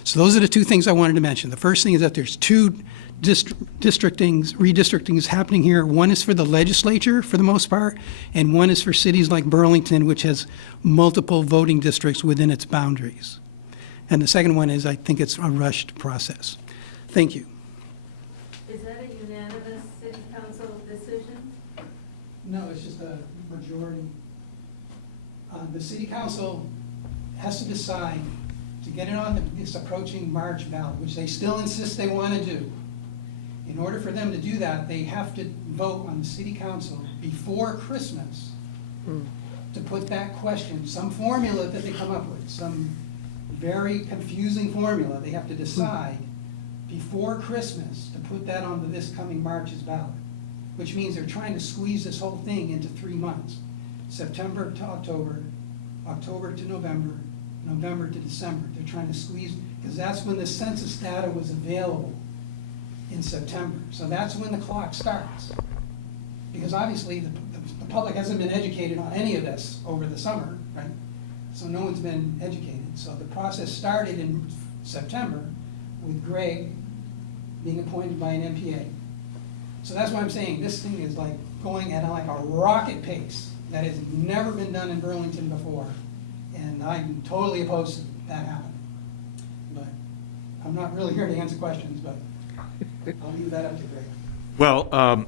So those are the two things I wanted to mention. The first thing is that there's two redistrictings happening here. One is for the legislature, for the most part, and one is for cities like Burlington, which has multiple voting districts within its boundaries. And the second one is, I think it's a rushed process. Thank you. Is that a unanimous city council decision? No, it's just a majority. The city council has to decide to get it on this approaching March ballot, which they still insist they want to do. In order for them to do that, they have to vote on the city council before Christmas to put that question, some formula that they come up with, some very confusing formula they have to decide before Christmas to put that on this coming March's ballot, which means they're trying to squeeze this whole thing into 3 months. September to October, October to November, November to December. They're trying to squeeze, because that's when the census data was available in September. So that's when the clock starts. Because obviously the public hasn't been educated on any of this over the summer, right? So no one's been educated. So the process started in September with Greg being appointed by an NPA. So that's why I'm saying this thing is like going at like a rocket pace that has never been done in Burlington before. And I'm totally opposed to that happening. But I'm not really here to answer questions, but I'll leave that up to Greg. Well,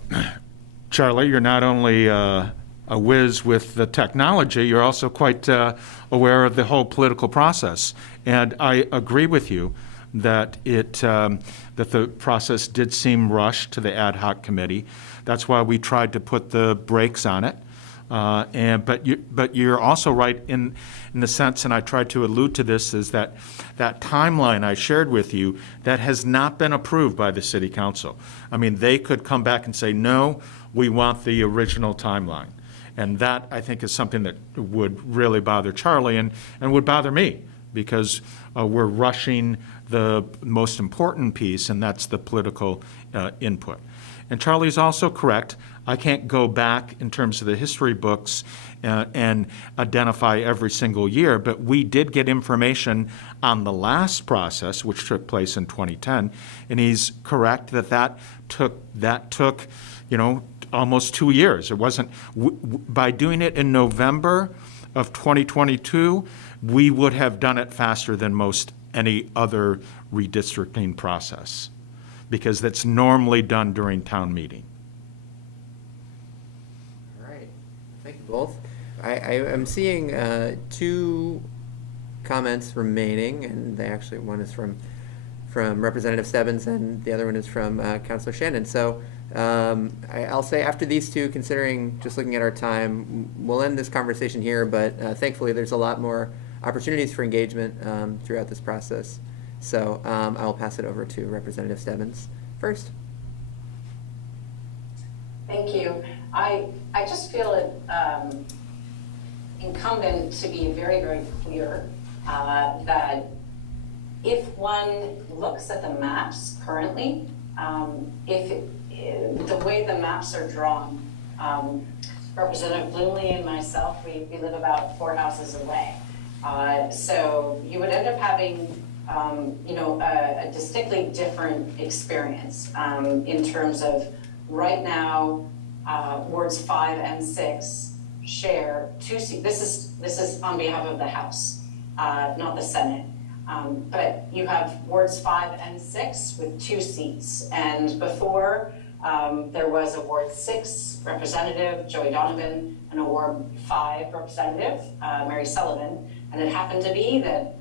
Charlie, you're not only a whiz with the technology, you're also quite aware of the whole political process. And I agree with you that that the process did seem rushed to the ad hoc committee. That's why we tried to put the brakes on it. But you're also right in the sense, and I tried to allude to this, is that timeline I shared with you that has not been approved by the city council. I mean, they could come back and say, no, we want the original timeline. And that, I think, is something that would really bother Charlie and would bother me, because we're rushing the most important piece, and that's the political input. And Charlie's also correct. I can't go back in terms of the history books and identify every single year, but we did get information on the last process, which took place in 2010, and he's correct that took almost 2 years. It wasn't by doing it in November of 2022, we would have done it faster than most any other redistricting process, because that's normally done during town meeting. All right, thank you both. I am seeing 2 comments remaining, and one is from Representative Stebbins, and the other one is from Councilor Shannon. So I'll say after these 2, considering just looking at our time, we'll end this conversation here, but thankfully there's a lot more opportunities for engagement throughout this process. So I'll pass it over to Representative Stebbins first. Thank you. I just feel it incumbent to be very, very clear that if one looks at the maps currently, the way the maps are drawn, Representative Bloomley and myself, we live about 4 houses away. So you would end up having a distinctly different experience in terms of right now, wards 5 and 6 share 2 seats. This is on behalf of the House, not the Senate. But you have wards 5 and 6 with 2 seats. And before, there was a Ward 6 representative, Joey Donovan, and a Ward 5 representative, Mary Sullivan. And it happened to be that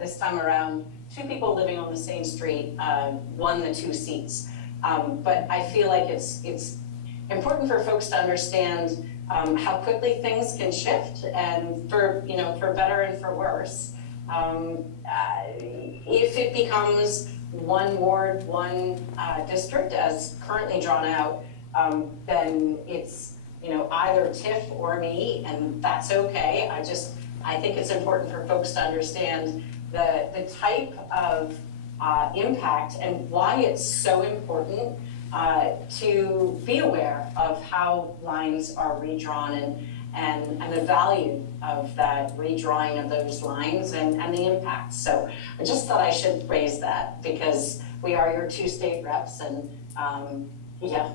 this time around, 2 people living on the same street won the 2 seats. But I feel like it's important for folks to understand how quickly things can shift, and for better and for worse. If it becomes 1 ward, 1 district as currently drawn out, then it's either Tiff or me, and that's okay. I think it's important for folks to understand the type of impact and why it's so important to be aware of how lines are redrawn and the value of that redrawing of those lines and the impact. So I just thought I should raise that because we are your 2 state reps and yeah,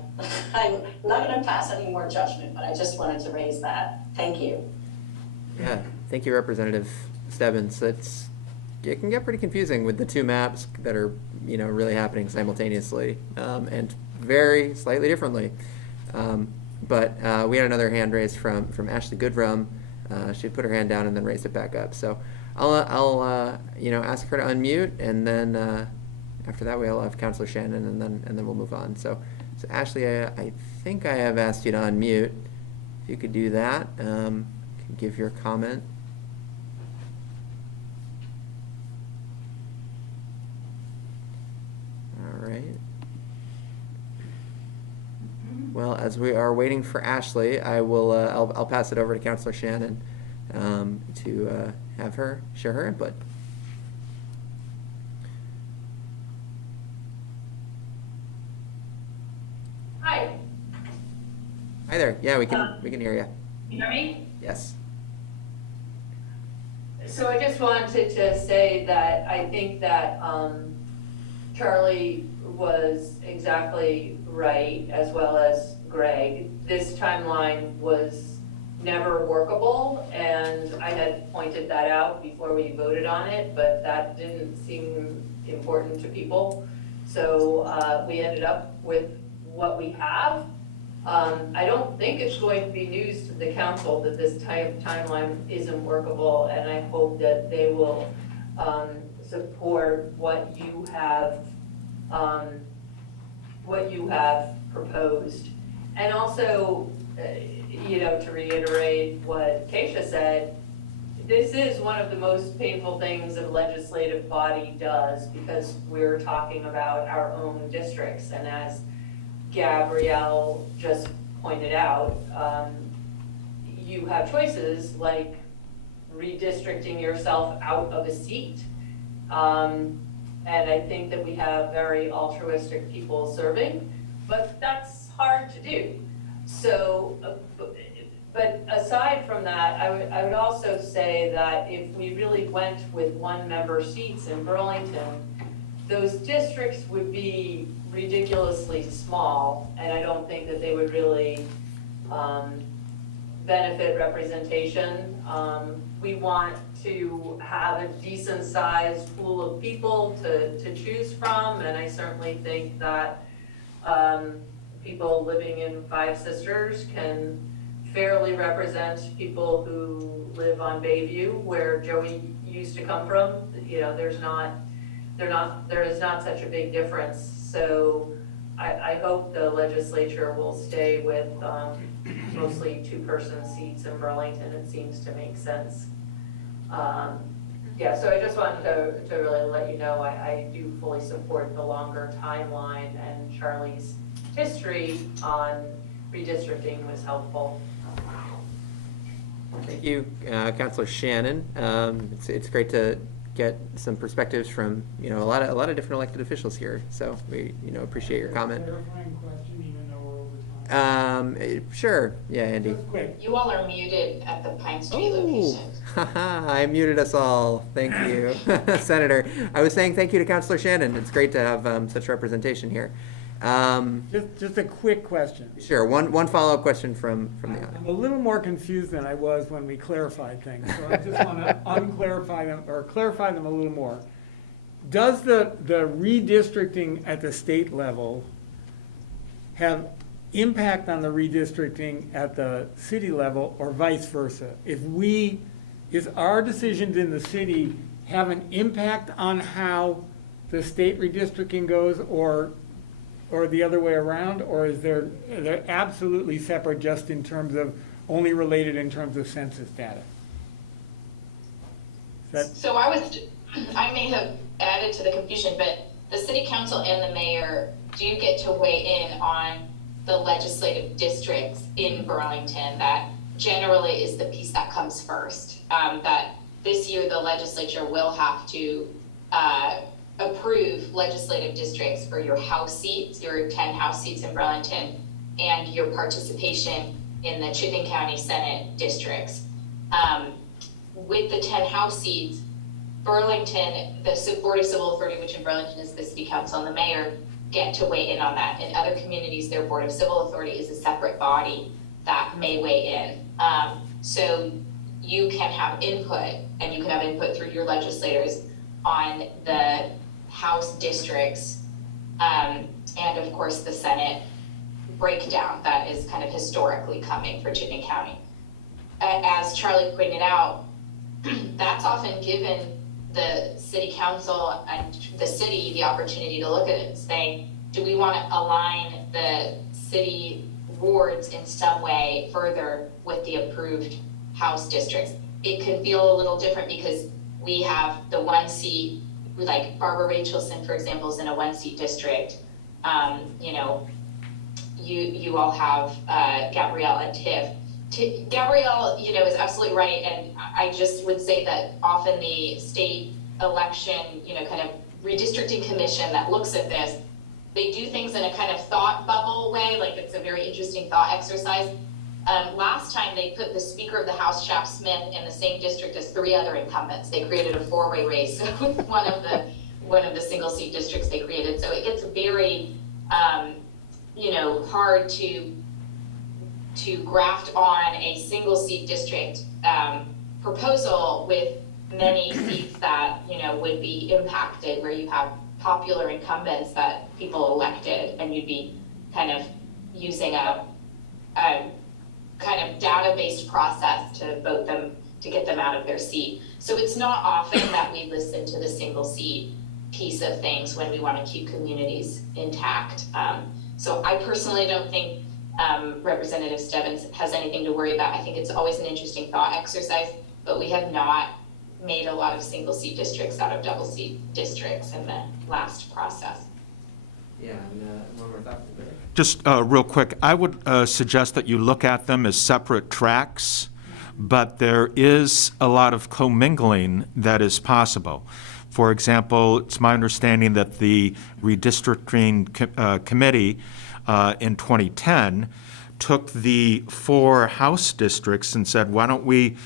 I'm not going to pass any more judgment, but I just wanted to raise that. Thank you. Yeah, thank you, Representative Stebbins. It can get pretty confusing with the 2 maps that are, really happening simultaneously and very slightly differently. But we had another hand raised from Ashley Goodrum. She put her hand down and then raised it back up. So I'll ask her to unmute, and then after that we'll have Councilor Shannon, and then we'll move on. So Ashley, I think I have asked you to unmute. If you could do that, give your comment. All right. Well, as we are waiting for Ashley, I will. I'll pass it over to Councilor Shannon to have her share her input. Hi, Hi there. Yeah, we can hear you. you hear me? Yes. So I just wanted to say that I think that Charlie was exactly right, as well as Greg. This timeline was never workable, and I had pointed that out before we voted on it, but that didn't seem important to people. So we ended up with what we have. I don't think it's going to be news to the council that this timeline isn't workable, and I hope that they will support what you have proposed. And also, to reiterate what Keisha said, this is one of the most painful things a legislative body does, because we're talking about our own districts. And as Gabrielle just pointed out, you have choices like redistricting yourself out of a seat. And I think that we have very altruistic people serving, but that's hard to do. So, but aside from that, I would also say that if we really went with 1-member seats in Burlington, those districts would be ridiculously small, and I don't think that they would really benefit representation. We want to have a decent sized pool of people to choose from, and I certainly think that people living in Five Sisters can fairly represent people who live on Bayview, where Joey used to come from. There is not such a big difference. So I hope the legislature will stay with mostly 2-person seats in Burlington. It seems to make sense. So I just wanted to really let you know I do fully support the longer timeline, and Charlie's history on redistricting was helpful. Thank you, Councilor Shannon. It's great to get some perspectives from a lot of different elected officials here. So we appreciate your comment. Clarifying question, even though we're over time. Sure. Yeah, Andy. Just quick. You all are muted at the Pine Street location. I muted us all. Thank you, Senator. I was saying thank you to Councilor Shannon. It's great to have such representation here. Just a quick question. Sure. One follow-up question from the audience. I'm a little more confused than I was when we clarified things, so I just want to unclarify them, or clarify them a little more. Does the redistricting at the state level have impact on the redistricting at the city level, or vice versa? Is our decisions in the city have an impact on how the state redistricting goes, or the other way around, or they're absolutely separate, just in terms of, only related in terms of census data? So I may have added to the confusion, but the city council and the mayor do get to weigh in on the legislative districts in Burlington. That generally is the piece that comes first. That this year the legislature will have to approve legislative districts for your House seats, your 10 House seats in Burlington, and your participation in the Chittenden County Senate districts. With the 10 House seats, Burlington, the Board of Civil Authority, which in Burlington is the City Council and the Mayor, get to weigh in on that. In other communities, their Board of Civil Authority is a separate body that may weigh in. So you can have input, and you can have input through your legislators on the House districts, and of course the Senate breakdown that is kind of historically coming for Chittenden County. As Charlie pointed out, that's often given the City Council and the city the opportunity to look at it and say, do we want to align the city wards in some way further with the approved House districts? It could feel a little different because we have the one seat, like Barbara Rachelson, for example, is in a 1-seat district. You know, you all have Gabrielle and Tiff. Gabrielle, you know, is absolutely right, and I just would say that often the state election, you know, kind of redistricting commission that looks at this, they do things in a kind of thought bubble way, like it's a very interesting thought exercise. Last time they put the Speaker of the House, Shap Smith, in the same district as 3 other incumbents. They created a 4-way race with one of the single seat districts they created. So it gets very, you know, hard to graft on a single seat district proposal with many seats that, you know, would be impacted, where you have popular incumbents that people elected, and you'd be kind of using a kind of data-based process to vote them, to get them out of their seat. So it's not often that we listen to the single seat piece of things when we want to keep communities intact. So I personally don't think Representative Stebbins has anything to worry about. I think it's always an interesting thought exercise, but we have not made a lot of single seat districts out of double seat districts in the last process. Yeah, and one more thought. Just real quick, I would suggest that you look at them as separate tracks, but there is a lot of commingling that is possible. For example, it's my understanding that the Redistricting Committee in 2010 took the 4 House districts and said, why don't we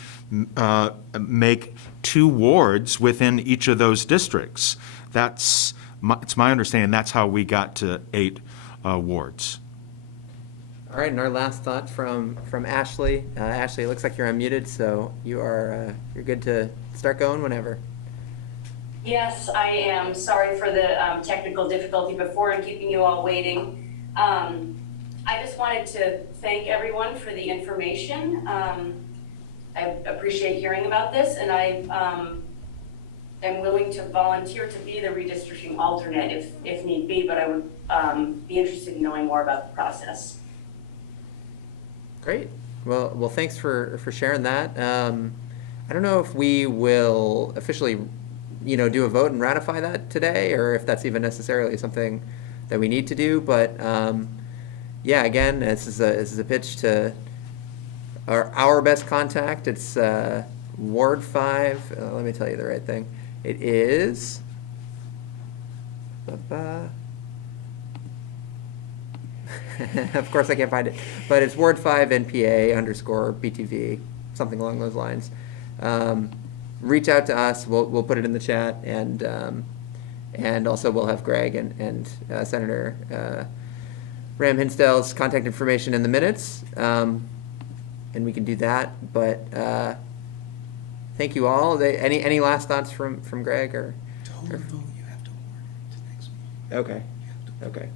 make 2 wards within each of those districts? It's my understanding that's how we got to 8 wards. All right, and our last thought from Ashley. Ashley, it looks like you're unmuted, so you're good to start going whenever. Yes, I am. Sorry for the technical difficulty before and keeping you all waiting. I just wanted to thank everyone for the information. I appreciate hearing about this, and I am willing to volunteer to be the redistricting alternate if need be, but I would be interested in knowing more about the process. Great. Well, thanks for sharing that. I don't know if we will officially, you know, do a vote and ratify that today, or if that's even necessarily something that we need to do. But yeah, again, this is a pitch to our best contact. It's Ward 5. Let me tell you the right thing. It is. Of course, I can't find it, but it's Ward 5 NPA _BTV, something along those lines. Reach out to us. We'll put it in the chat, and also we'll have Greg and Senator Ram Hinsdale's contact information in the minutes, and we can do that. But thank you all. Any last thoughts from Greg or? To hold a vote, you have to warn it to next meeting. Okay.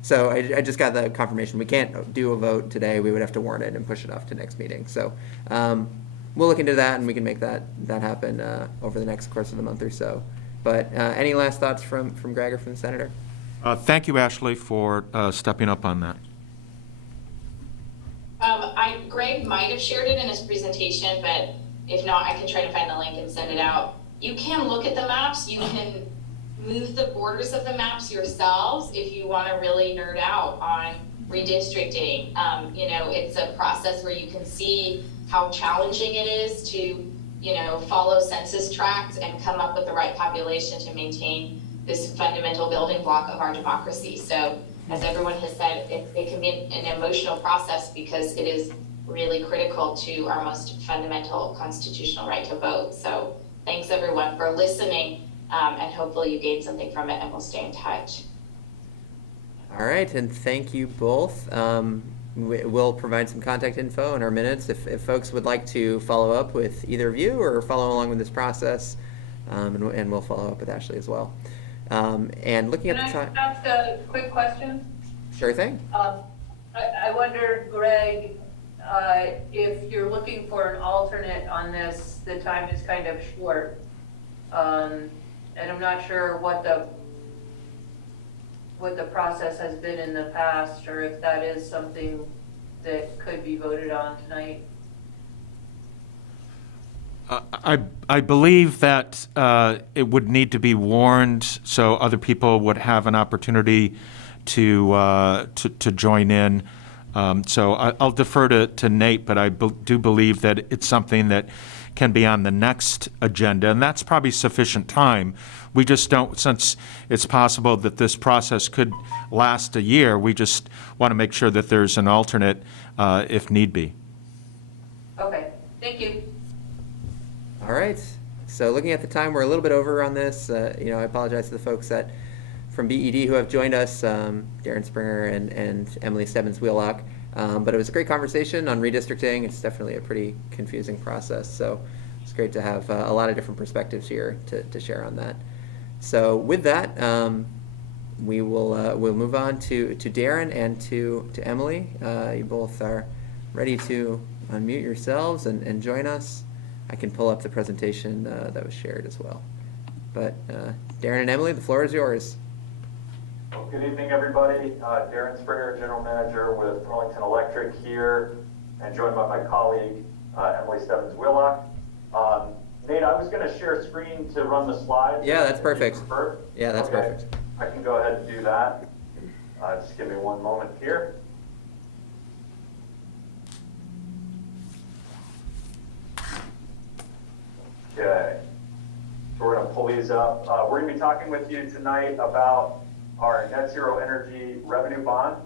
So I just got the confirmation. We can't do a vote today. We would have to warn it and push it off to next meeting. So we'll look into that, and we can make that happen over the next course of the month or so. But any last thoughts from Greg or from the Senator? Thank you, Ashley, for stepping up on that. Greg might have shared it in his presentation, but if not, I can try to find the link and send it out. You can look at the maps. You can move the borders of the maps yourselves if you want to really nerd out on redistricting. You know, it's a process where you can see how challenging it is to, you know, follow census tracts and come up with the right population to maintain this fundamental building block of our democracy. So as everyone has said, it can be an emotional process because it is really critical to our most fundamental constitutional right to vote. So thanks everyone for listening, and hopefully you gained something from it, and we'll stay in touch. All right, and thank you both. We'll provide some contact info in our minutes if folks would like to follow up with either of you or follow along with this process, and we'll follow up with Ashley as well. And looking at the time. Can I ask a quick question? Sure thing. I wondered, Greg, if you're looking for an alternate on this, the time is kind of short. And I'm not sure what the process has been in the past, or if that is something that could be voted on tonight. I believe that it would need to be warned so other people would have an opportunity to join in. So I'll defer to Nate, but I do believe that it's something that can be on the next agenda, and that's probably sufficient time. We just don't, since it's possible that this process could last a year, we just want to make sure that there's an alternate if need be. Okay, thank you. All right. So looking at the time, we're a little bit over on this. I apologize to the folks from BED who have joined us, Darren Springer and Emily Stebbins-Wheelock. But it was a great conversation on redistricting. It's definitely a pretty confusing process. So it's great to have a lot of different perspectives here to share on that. So with that, we'll move on to Darren and to Emily. You both are ready to unmute yourselves and join us. I can pull up the presentation that was shared as well. But Darren and Emily, the floor is yours. Well, good evening, everybody. Darren Springer, General Manager with Burlington Electric here, and joined by my colleague, Emily Stebbins-Wheelock. Nate, I was going to share screen to run the slides. Yeah, that's perfect. Yeah, that's okay. Perfect. I can go ahead and do that. Just give me one moment here. Okay. So we're going to pull these up. We're going to be talking with you tonight about our net zero energy revenue bond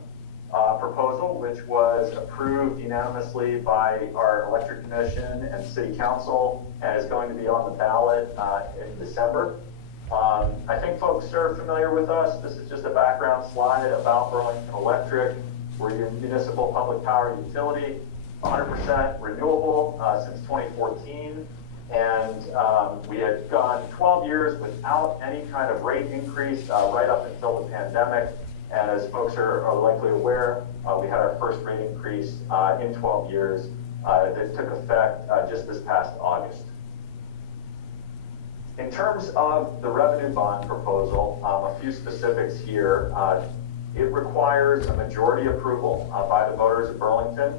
proposal, which was approved unanimously by our electric commission and city council, and is going to be on the ballot in December. I think folks are familiar with us. This is just a background slide about Burlington Electric. We're your municipal public power utility, 100% renewable since 2014. And we had gone 12 years without any kind of rate increase right up until the pandemic. And as folks are likely aware, we had our first rate increase in 12 years that took effect just this past August. In terms of the revenue bond proposal, a few specifics here. It requires a majority approval by the voters of Burlington.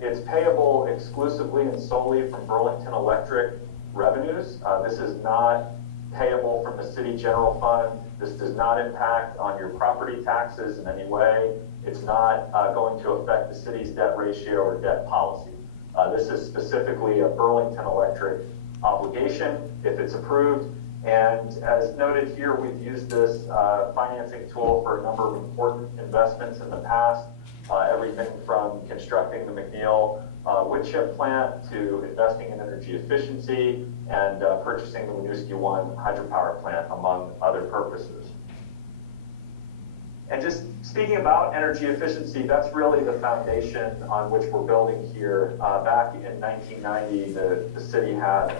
It's payable exclusively and solely from Burlington Electric revenues. This is not payable from the city general fund. This does not impact on your property taxes in any way. It's not going to affect the city's debt ratio or debt policy. This is specifically a Burlington Electric obligation if it's approved. And as noted here, we've used this financing tool for a number of important investments in the past. Everything from constructing the McNeil wood chip plant to investing in energy efficiency and purchasing the Winooski 1 hydropower plant, among other purposes. And just speaking about energy efficiency, that's really the foundation on which we're building here. Back in 1990, the city had,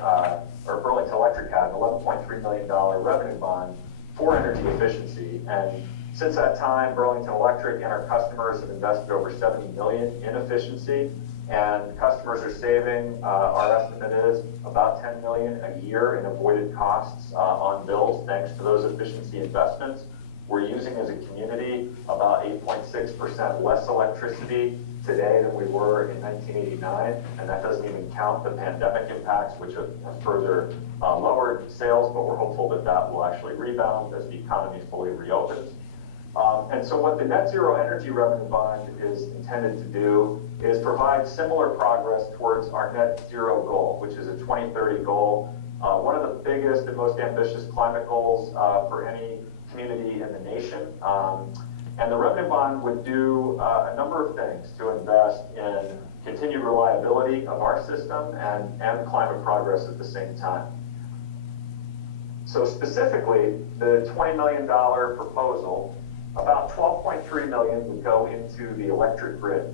or Burlington Electric had, an $11.3 million revenue bond for energy efficiency. And since that time, Burlington Electric and our customers have invested over $70 million in efficiency, and customers are saving, our estimate is, about $10 million a year in avoided costs on bills thanks to those efficiency investments. We're using as a community about 8.6% less electricity today than we were in 1989, and that doesn't even count the pandemic impacts, which have further lowered sales, but we're hopeful that that will actually rebound as the economy fully reopens. And so what the net zero energy revenue bond is intended to do is provide similar progress towards our net zero goal, which is a 2030 goal. One of the biggest biggest and most ambitious climate goals for any community in the nation. And the revenue bond would do a number of things to invest in continued reliability of our system and climate progress at the same time. So specifically, the $20 million proposal, about $12.3 million would go into the electric grid,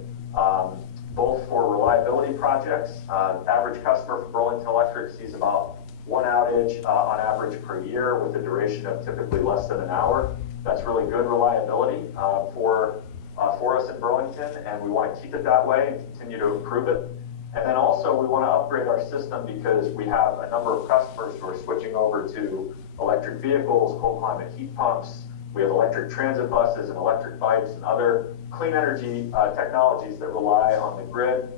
both for reliability projects. Average customer for Burlington Electric sees about one outage on average per year with a duration of typically less than an hour. That's really good reliability for us in Burlington, and we want to keep it that way and continue to improve it. And then also we want to upgrade our system because we have a number of customers who are switching over to electric vehicles, cold climate heat pumps. We have electric transit buses and electric bikes and other clean energy technologies that rely on the grid.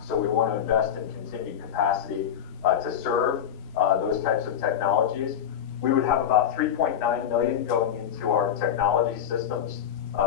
So we want to invest in continued capacity to serve those types of technologies. We would have about $3.9 million going into our technology systems.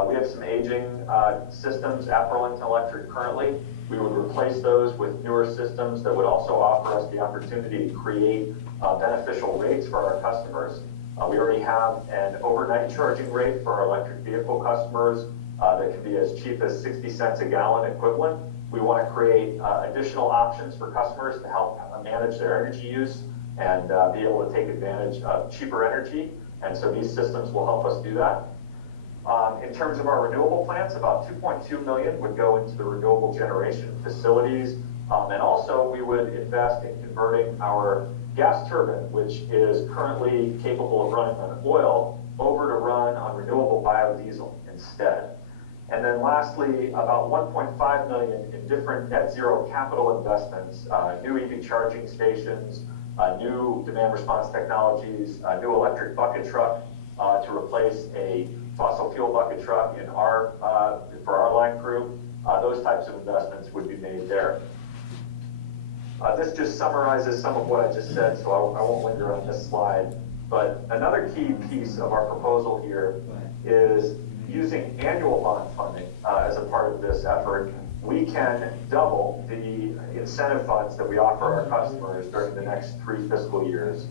We have some aging systems at Burlington Electric currently. We would replace those with newer systems that would also offer us the opportunity to create beneficial rates for our customers. We already have an overnight charging rate for our electric vehicle customers that can be as cheap as 60 cents a gallon equivalent. We want to create additional options for customers to help manage their energy use and be able to take advantage of cheaper energy. And so these systems will help us do that. In terms of our renewable plants, about $2.2 million would go into the renewable generation facilities. And also we would invest in converting our gas turbine, which is currently capable of running on oil, over to run on renewable biodiesel instead. And then lastly, about $1.5 million in different net zero capital investments, new EV charging stations, new demand response technologies, new electric bucket truck to replace a fossil fuel bucket truck in for our line crew. Those types of investments would be made there. This just summarizes some of what I just said, so I won't linger on this slide. But another key piece of our proposal here is using annual bond funding as a part of this effort. We can double the incentive funds that we offer our customers during the next 3 fiscal years.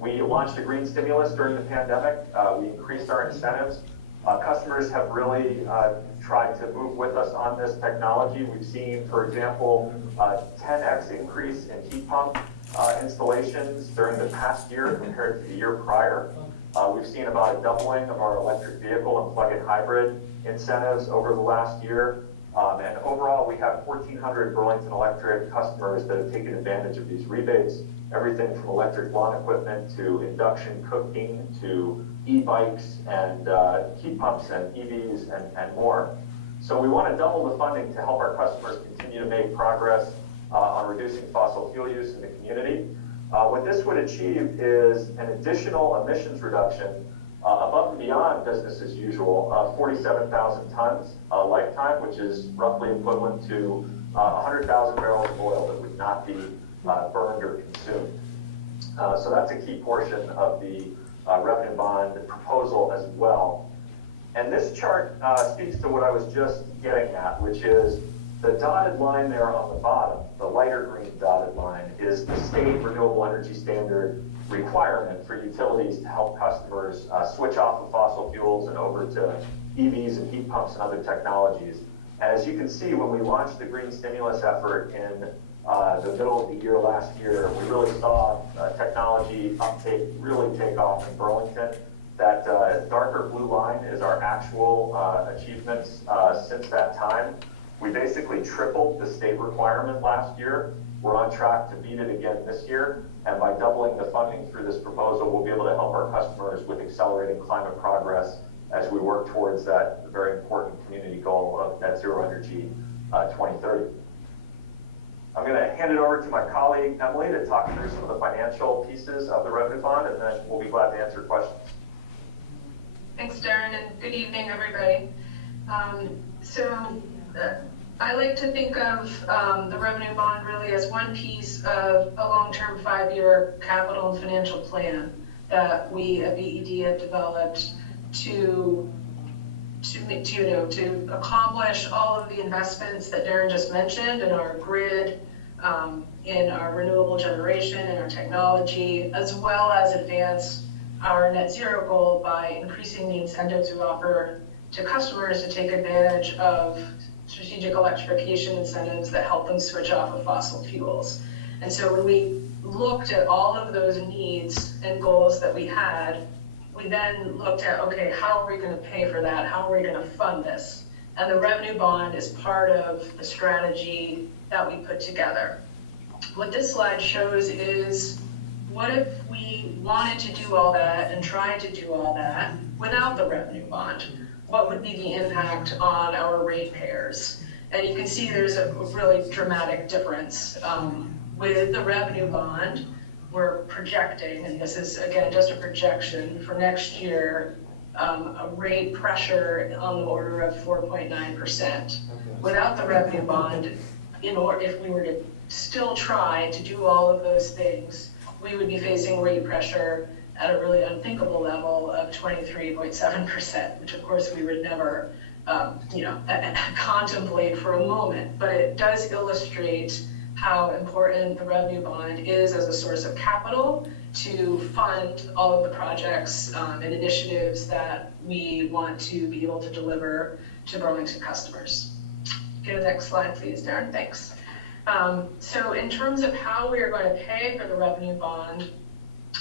We launched a green stimulus during the pandemic. We increased our incentives. Customers have really tried to move with us on this technology. We've seen, for example, a 10x increase in heat pump installations during the past year compared to the year prior. We've seen about a doubling of our electric vehicle and plug-in hybrid incentives over the last year. And overall, we have 1,400 Burlington Electric customers that have taken advantage of these rebates. Everything from electric lawn equipment to induction cooking to e-bikes and heat pumps and EVs and more. So we want to double the funding to help our customers continue to make progress on reducing fossil fuel use in the community. What this would achieve is an additional emissions reduction above and beyond business as usual, 47,000 tons lifetime, which is roughly equivalent to 100,000 barrels of oil that would not be burned or consumed. So that's a key portion of the revenue bond proposal as well. And this chart speaks to what I was just getting at, which is the dotted line there on the bottom, the lighter green dotted line, is the state renewable energy standard requirement for utilities to help customers switch off of fossil fuels and over to EVs and heat pumps and other technologies. And as you can see, when we launched the green stimulus effort in the middle of the year last year, we really saw technology uptake really take off in Burlington. That darker blue line is our actual achievements since that time. We basically tripled the state requirement last year. We're on track to beat it again this year. And by doubling the funding through this proposal, we'll be able to help our customers with accelerating climate progress as we work towards that very important community goal of net zero energy 2030. I'm going to hand it over to my colleague, Emily, to talk through some of the financial pieces of the revenue bond, and then we'll be glad to answer questions. Thanks, Darren, and good evening, everybody. I like to think of the revenue bond really as one piece of a long-term 5-year capital and financial plan that we at BED have developed to accomplish all of the investments that Darren just mentioned in our grid, in our renewable generation and our technology, as well as advance our net zero goal by increasing the incentives we offer to customers to take advantage of strategic electrification incentives that help them switch off of fossil fuels. And so when we looked at all of those needs and goals that we had, we then looked at, okay, how are we going to pay for that? How are we going to fund this? And the revenue bond is part of the strategy that we put together. What this slide shows is, what if we wanted to do all that and tried to do all that without the revenue bond? What would be the impact on our ratepayers? And you can see there's a really dramatic difference. With the revenue bond, we're projecting, and this is again just a projection for next year, a rate pressure on the order of 4.9%. Without the revenue bond, if we were to still try to do all of those things, we would be facing rate pressure at a really unthinkable level of 23.7%, which of course we would never contemplate for a moment. But it does illustrate how important the revenue bond is as a source of capital to fund all of the projects and initiatives that we want to be able to deliver to Burlington customers. Go to the next slide, please, Darren. Thanks. So in terms of how we are going to pay for the revenue bond,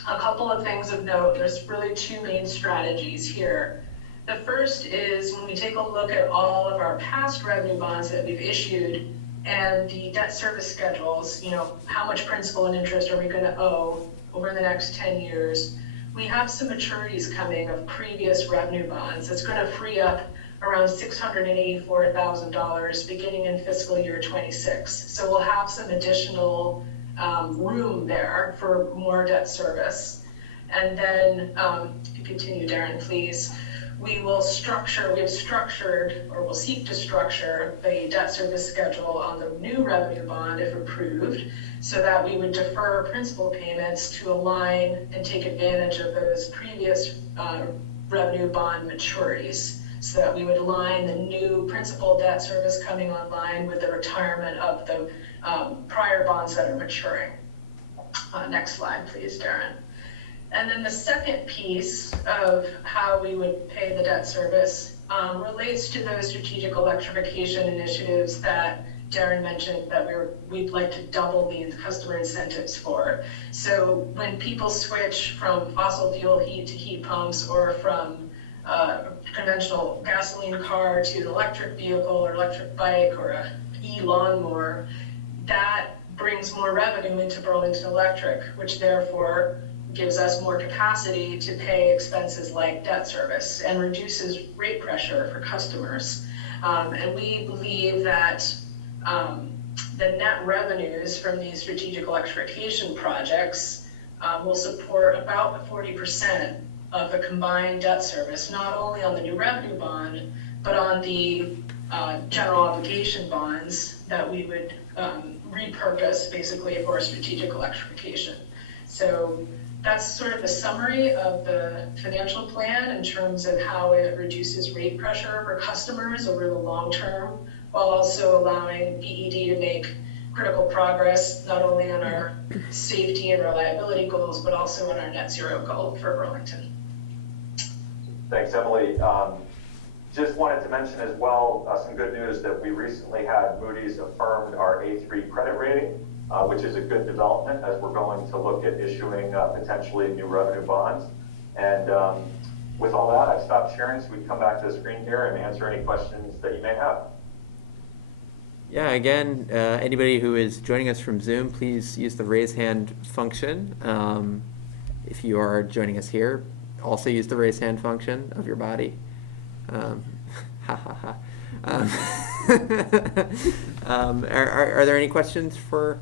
a couple of things of note. There's really two main strategies here. The first is when we take a look at all of our past revenue bonds that we've issued and the debt service schedules, how much principal and interest are we going to owe over the next 10 years? We have some maturities coming of previous revenue bonds that's going to free up around $684,000 beginning in fiscal year 26. So we'll have some additional room there for more debt service. And then, if you continue, Darren, please. We'll seek to structure the debt service schedule on the new revenue bond if approved, so that we would defer principal payments to align and take advantage of those previous revenue bond maturities, so that we would align the new principal debt service coming online with the retirement of the prior bonds that are maturing. Next slide, please, Darren. And then the second piece of how we would pay the debt service relates to those strategic electrification initiatives that Darren mentioned that we'd like to double the customer incentives for. So when people switch from fossil fuel heat to heat pumps, or from a conventional gasoline car to an electric vehicle or electric bike or a e-lawnmower, that brings more revenue into Burlington Electric, which therefore gives us more capacity to pay expenses like debt service and reduces rate pressure for customers. And we believe that the net revenues from these strategic electrification projects will support about 40% of the combined debt service, not only on the new revenue bond, but on the general obligation bonds that we would repurpose basically for strategic electrification. So that's sort of the summary of the financial plan in terms of how it reduces rate pressure for customers over the long term, while also allowing BED to make critical progress, not only on our safety and reliability goals, but also on our net zero goal for Burlington. Thanks, Emily. Just wanted to mention as well some good news that we recently had Moody's affirmed our A3 credit rating, which is a good development as we're going to look at issuing potentially new revenue bonds. And with all that, I've stopped sharing, so we can come back to the screen here and answer any questions that you may have. Yeah, again, anybody who is joining us from Zoom, please use the raise hand function. If you are joining us here, also use the raise hand function of your body. Ha ha ha. Are there any questions for?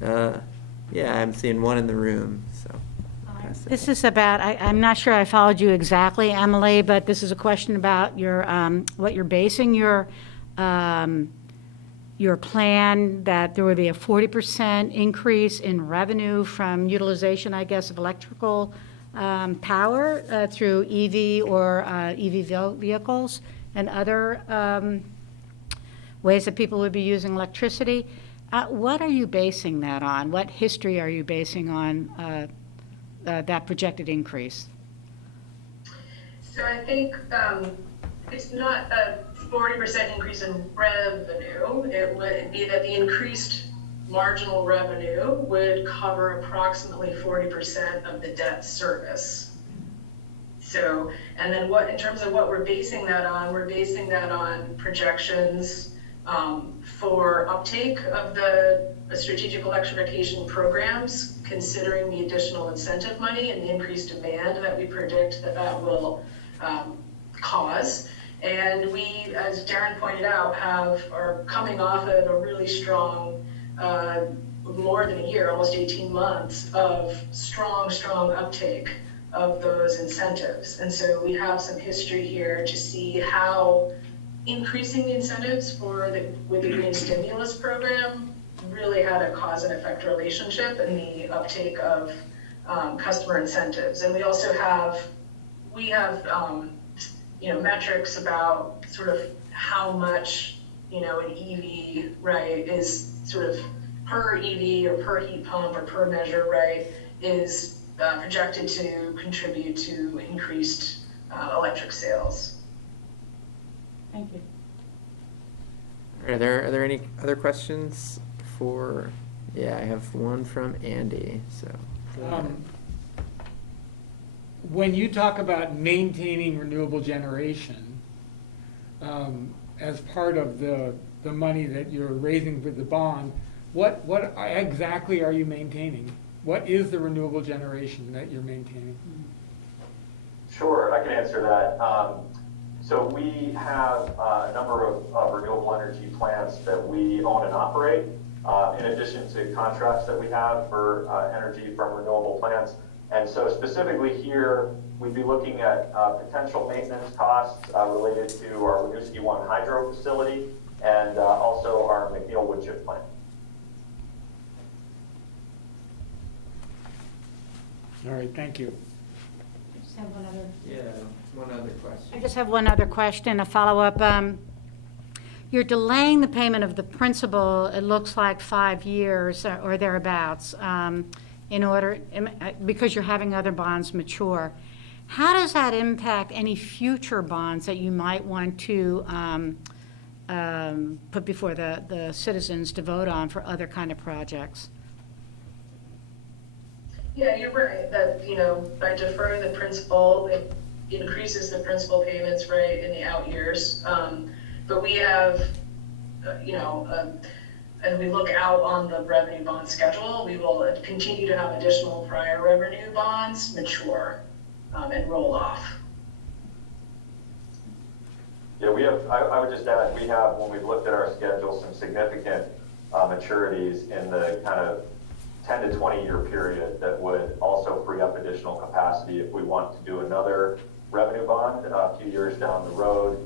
Yeah, I'm seeing one in the room. So. This is about. I'm not sure I followed you exactly, Emily, but this is a question about your what you're basing your plan, that there would be a 40% increase in revenue from utilization, I guess, of electrical power through EV or EV vehicles and other ways that people would be using electricity. What are you basing that on? What history are you basing on that projected increase? So I think it's not a 40% increase in revenue. It would be that the increased marginal revenue would cover approximately 40% of the debt service. So, and then in terms of what we're basing that on, we're basing that on projections for uptake of the strategic electrification programs, considering the additional incentive money and the increased demand that we predict that will cause. And we, as Darren pointed out, are coming off of a really strong, more than a year, almost 18 months of strong uptake of those incentives. And so we have some history here to see how increasing the incentives with the green stimulus program really had a cause and effect relationship in the uptake of customer incentives. And we also have metrics about sort of how much, an EV, right, is sort of per EV or per heat pump or per measure, right, is projected to contribute to increased electric sales. Thank you. Are there any other questions for? Yeah, I have one from Andy. So. When you talk about maintaining renewable generation as part of the money that you're raising with the bond, what exactly are you maintaining? What is the renewable generation that you're maintaining? Sure, I can answer that. So we have a number of renewable energy plants that we own and operate, in addition to contracts that we have for energy from renewable plants. And so specifically here, we'd be looking at potential maintenance costs related to our Winooski 1 hydro facility and also our McNeil wood chip plant. All right, thank you. One other question. I just have one other question, a follow-up. You're delaying the payment of the principal, it looks like 5 years or thereabouts, because you're having other bonds mature. How does that impact any future bonds that you might want to put before the citizens to vote on for other kind of projects? Yeah, you're right, that, by deferring the principal, it increases the principal payments, right, in the out years. But we have, as we look out on the revenue bond schedule, we will continue to have additional prior revenue bonds mature and roll off. Yeah, I would just add, we have, when we've looked at our schedule, some significant maturities in the kind of 10 to 20 year period that would also free up additional capacity if we want to do another revenue bond a few years down the road.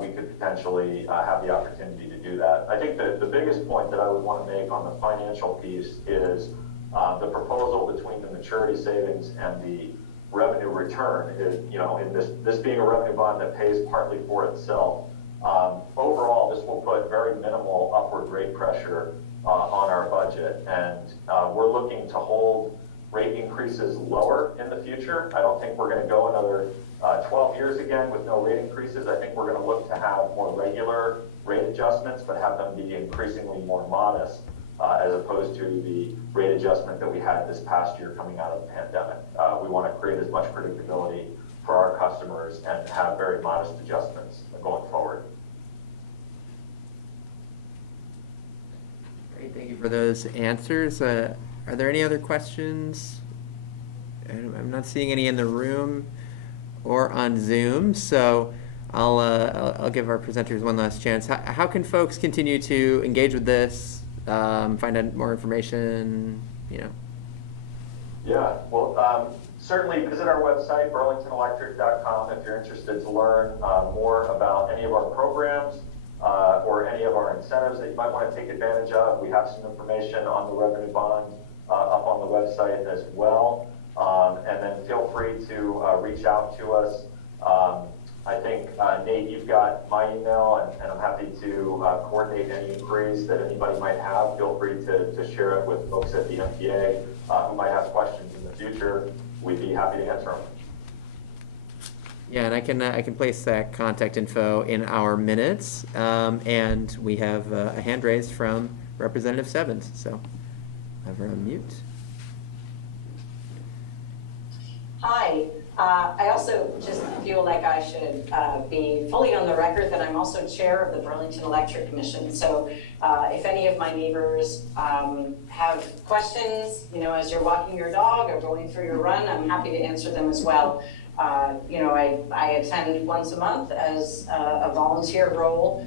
We could potentially have the opportunity to do that. I think that the biggest point that I would want to make on the financial piece is the proposal between the maturity savings and the revenue return is, in this being a revenue bond that pays partly for itself. Overall, this will put very minimal upward rate pressure on our budget, and we're looking to hold rate increases lower in the future. I don't think we're going to go another 12 years again with no rate increases. I think we're going to look to have more regular rate adjustments, but have them be increasingly more modest as opposed to the rate adjustment that we had this past year coming out of the pandemic. We want to create as much predictability for our customers and have very modest adjustments going forward. Great, thank you for those answers. Are there any other questions? I'm not seeing any in the room or on Zoom, so I'll give our presenters one last chance. How can folks continue to engage with this, find out more information, Yeah, well, certainly visit our website, burlingtonelectric.com, if you're interested to learn more about any of our programs or any of our incentives that you might want to take advantage of. We have some information on the revenue bond up on the website as well. And then feel free to reach out to us I think, Nate, you've got my email, and I'm happy to coordinate any inquiries that anybody might have. Feel free to share it with folks at the NPA who might have questions in the future. We'd be happy to answer them. Yeah, and I can place that contact info in our minutes, and we have a hand raised from Representative Stebbins, so have her on mute. Hi. I also just feel like I should be fully on the record that I'm also chair of the Burlington Electric Commission. So if any of my neighbors have questions, as you're walking your dog or going through your run, I'm happy to answer them as well. I attend once a month as a volunteer role,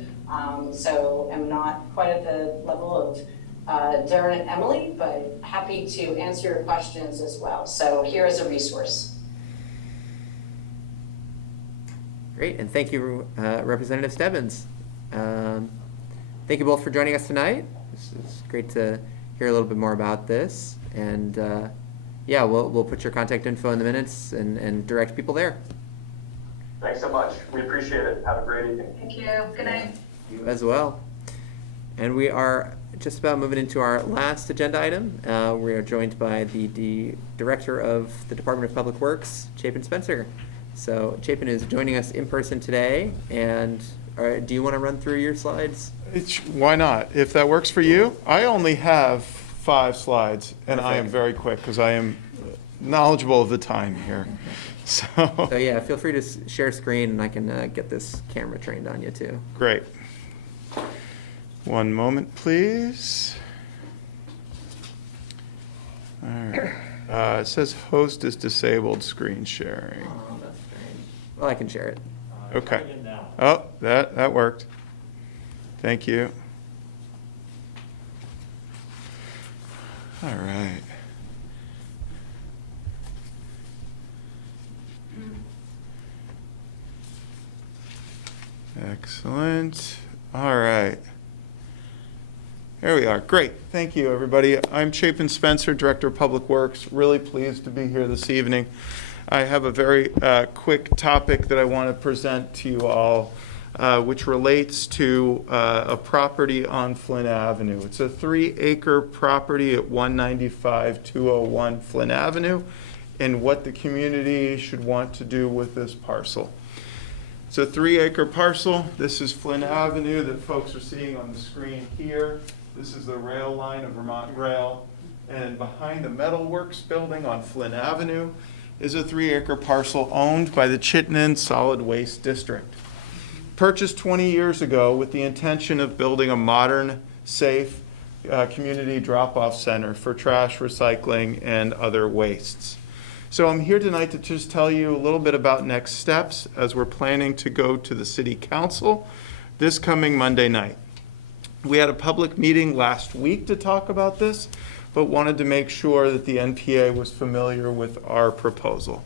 so I'm not quite at the level of Darren and Emily, but happy to answer your questions as well. So here is a resource. Great, and thank you, Representative Stebbins. Thank you both for joining us tonight. It's great to hear a little bit more about this, and yeah, we'll put your contact info in the minutes and direct people there. Thanks so much. We appreciate it. Have a great evening. Thank you. Good night. You as well. And we are just about moving into our last agenda item. We are joined by the Director of the Department of Public Works, Chapin Spencer. So Chapin is joining us in person today, and do you want to run through your slides? Why not? If that works for you. I only have 5 slides, and I am very quick because I am knowledgeable of the time here. So yeah, feel free to share screen, and I can get this camera trained on you too. Great. One moment, please. All right. It says host is disabled screen sharing. Oh, that's strange. Well, I can share it. Okay. Oh, that worked. Thank you. All right. Excellent. All right. There we are. Great. Thank you, everybody. I'm Chapin Spencer, Director of Public Works. Really pleased to be here this evening. I have a very quick topic that I want to present to you all, which relates to a property on Flynn Avenue. It's a 3-acre property at 195-201 Flynn Avenue, and what the community should want to do with this parcel. It's a 3-acre parcel. This is Flynn Avenue that folks are seeing on the screen here. This is the rail line of Vermont Rail. And behind the Metalworks building on Flynn Avenue is a 3-acre parcel owned by the Chittenden Solid Waste District. Purchased 20 years ago with the intention of building a modern, safe community drop-off center for trash, recycling, and other wastes. So I'm here tonight to just tell you a little bit about next steps as we're planning to go to the City Council this coming Monday night. We had a public meeting last week to talk about this, but wanted to make sure that the NPA was familiar with our proposal.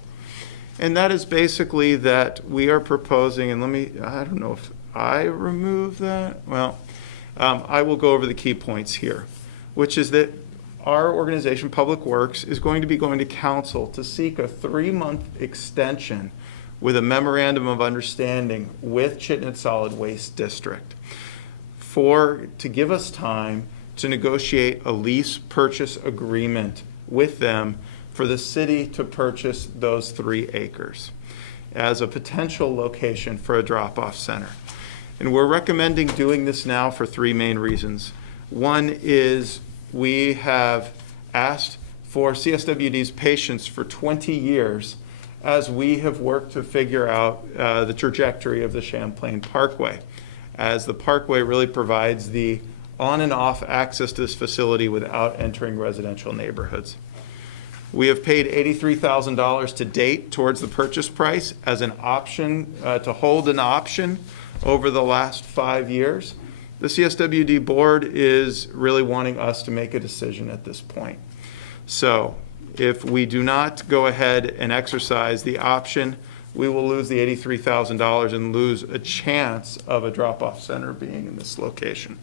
And that is basically that we are proposing, and I don't know if I remove that. Well, I will go over the key points here, which is that our organization, Public Works, is going to be going to council to seek a 3-month extension with a memorandum of understanding with Chittenden Solid Waste District to give us time to negotiate a lease purchase agreement with them for the city to purchase those 3 acres as a potential location for a drop-off center. And we're recommending doing this now for 3 main reasons. One is we have asked for CSWD's patience for 20 years as we have worked to figure out the trajectory of the Champlain Parkway, as the parkway really provides the on and off access to this facility without entering residential neighborhoods. We have paid $83,000 to date towards the purchase price as an option, to hold an option over the last 5 years. The CSWD board is really wanting us to make a decision at this point. So if we do not go ahead and exercise the option, we will lose the $83,000 and lose a chance of a drop-off center being in this location.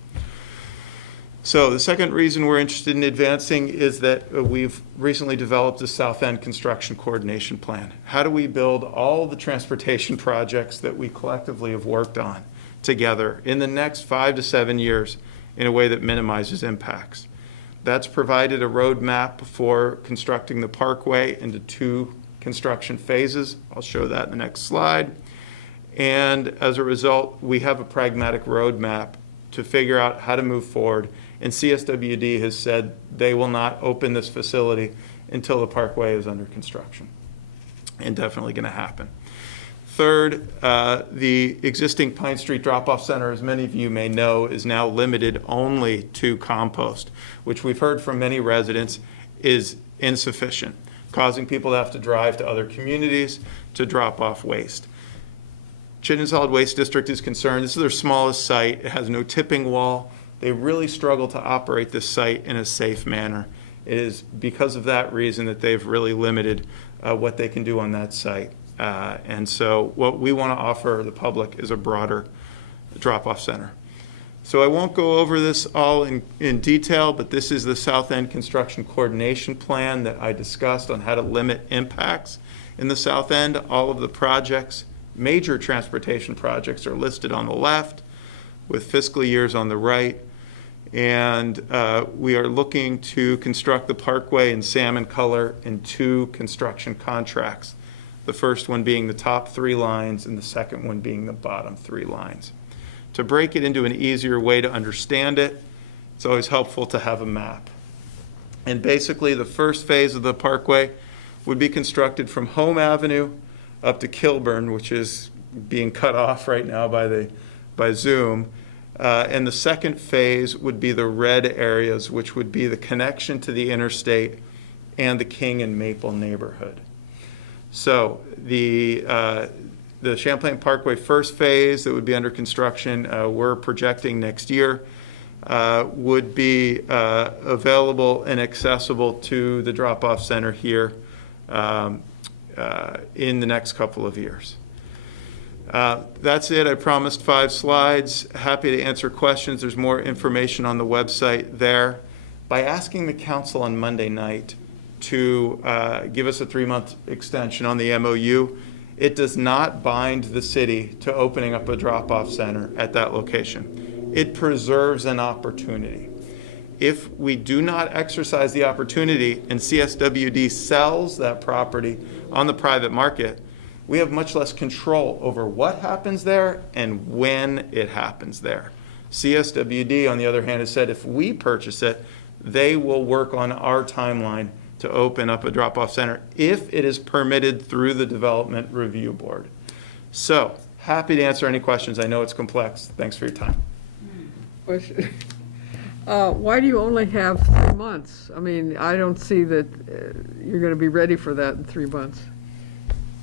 So the second reason we're interested in advancing is that we've recently developed a South End Construction Coordination Plan. How do we build all the transportation projects that we collectively have worked on together in the next 5 to 7 years in a way that minimizes impacts? That's provided a roadmap for constructing the Parkway into 2 construction phases. I'll show that in the next slide. And as a result, we have a pragmatic roadmap to figure out how to move forward. And CSWD has said they will not open this facility until the Parkway is under construction. And definitely going to happen. Third, the existing Pine Street drop-off center, as many of you may know, is now limited only to compost, which we've heard from many residents is insufficient, causing people to have to drive to other communities to drop off waste. Chittenden Solid Waste District is concerned. This is their smallest site. It has no tipping wall. They really struggle to operate this site in a safe manner. It is because of that reason that they've really limited what they can do on that site. And so what we want to offer the public is a broader drop-off center. So I won't go over this all in detail, but this is the South End Construction Coordination Plan that I discussed on how to limit impacts in the South End. All of the projects, major transportation projects, are listed on the left with fiscal years on the right. And we are looking to construct the Parkway in salmon color in 2 construction contracts. The first one being the top 3 lines and the second one being the bottom 3 lines. To break it into an easier way to understand it, it's always helpful to have a map. And basically the first phase of the Parkway would be constructed from Home Avenue up to Kilburn, which is being cut off right now by Zoom. And the second phase would be the red areas, which would be the connection to the interstate and the King and Maple neighborhood. So the Champlain Parkway first phase that would be under construction, we're projecting next year, would be available and accessible to the drop-off center here in the next couple of years. That's it. I promised 5 slides. Happy to answer questions. There's more information on the website there. By asking the council on Monday night to give us a 3-month extension on the MOU, it does not bind the city to opening up a drop-off center at that location. It preserves an opportunity. If we do not exercise the opportunity and CSWD sells that property on the private market, we have much less control over what happens there and when it happens there. CSWD, on the other hand, has said if we purchase it, they will work on our timeline to open up a drop-off center if it is permitted through the Development Review Board. So, happy to answer any questions. I know it's complex. Thanks for your time. Question. Why do you only have 3 months? I mean, I don't see that you're going to be ready for that in 3 months.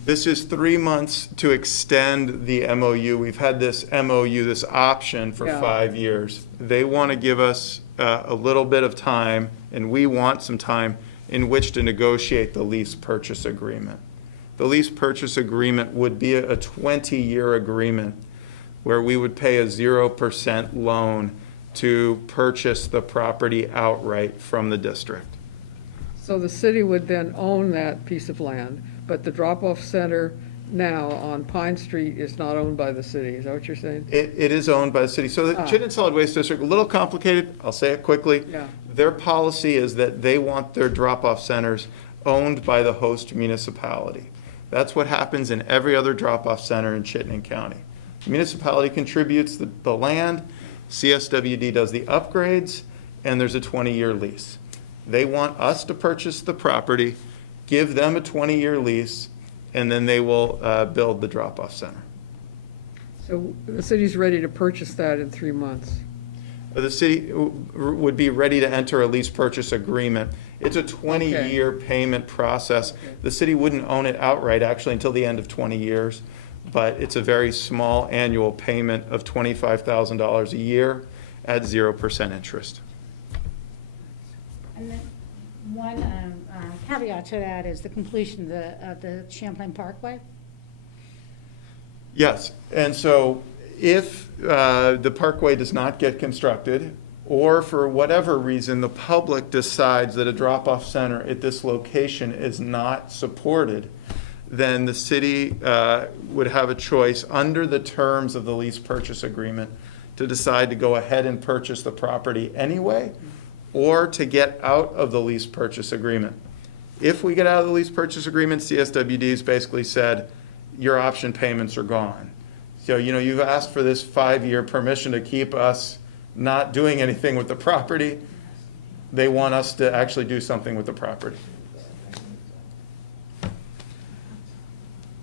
This is 3 months to extend the MOU. We've had this MOU, this option for 5 years. They want to give us a little bit of time, and we want some time in which to negotiate the lease purchase agreement. The lease purchase agreement would be a 20-year agreement where we would pay a 0% loan to purchase the property outright from the district. So the city would then own that piece of land, but the drop-off center now on Pine Street is not owned by the city. Is that what you're saying? It is owned by the city. So the Chittenden Solid Waste District, a little complicated, I'll say it quickly. Yeah. Their policy is that they want their drop-off centers owned by the host municipality. That's what happens in every other drop-off center in Chittenden County. The municipality contributes the land, CSWD does the upgrades, and there's a 20-year lease. They want us to purchase the property, give them a 20-year lease, and then they will build the drop-off center. So the city's ready to purchase that in 3 months? The city would be ready to enter a lease purchase agreement. It's a 20-year payment process. The city wouldn't own it outright, actually, until the end of 20 years, but it's a very small annual payment of $25,000 a year at 0% interest. And then one caveat to that is the completion of the Champlain Parkway. Yes, and so if the Parkway does not get constructed, or for whatever reason, the public decides that a drop-off center at this location is not supported, then the city would have a choice under the terms of the lease purchase agreement to decide to go ahead and purchase the property anyway, or to get out of the lease purchase agreement. If we get out of the lease purchase agreement, CSWD's basically said, your option payments are gone. So, you've asked for this 5-year permission to keep us not doing anything with the property. They want us to actually do something with the property.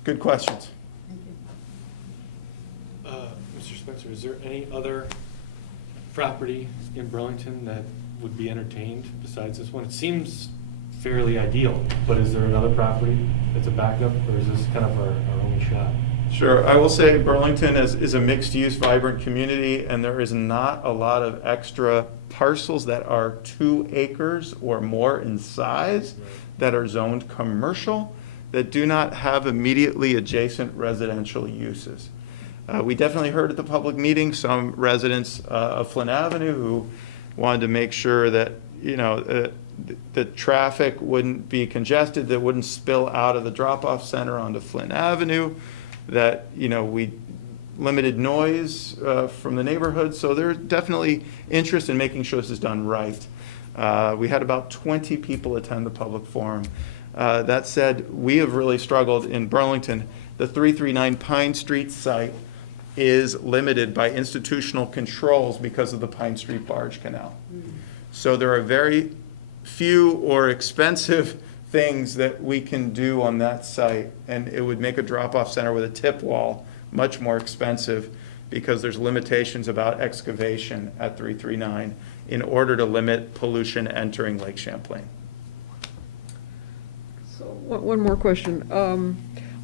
Good questions. Mr. Spencer, is there any other property in Burlington that would be entertained besides this one? It seems fairly ideal, but is there another property that's a backup, or is this kind of our only shot? Sure. I will say Burlington is a mixed-use, vibrant community, and there is not a lot of extra parcels that are 2 acres or more in size that are zoned commercial that do not have immediately adjacent residential uses. We definitely heard at the public meeting some residents of Flynn Avenue who wanted to make sure that, the traffic wouldn't be congested, that wouldn't spill out of the drop-off center onto Flynn Avenue, that, we limited noise from the neighborhood. So there's definitely interest in making sure this is done right. We had about 20 people attend the public forum. That said, we have really struggled in Burlington. The 339 Pine Street site is limited by institutional controls because of the Pine Street Barge Canal. So there are very few or expensive things that we can do on that site, and it would make a drop-off center with a tip wall much more expensive because there's limitations about excavation at 339 in order to limit pollution entering Lake Champlain. So one more question.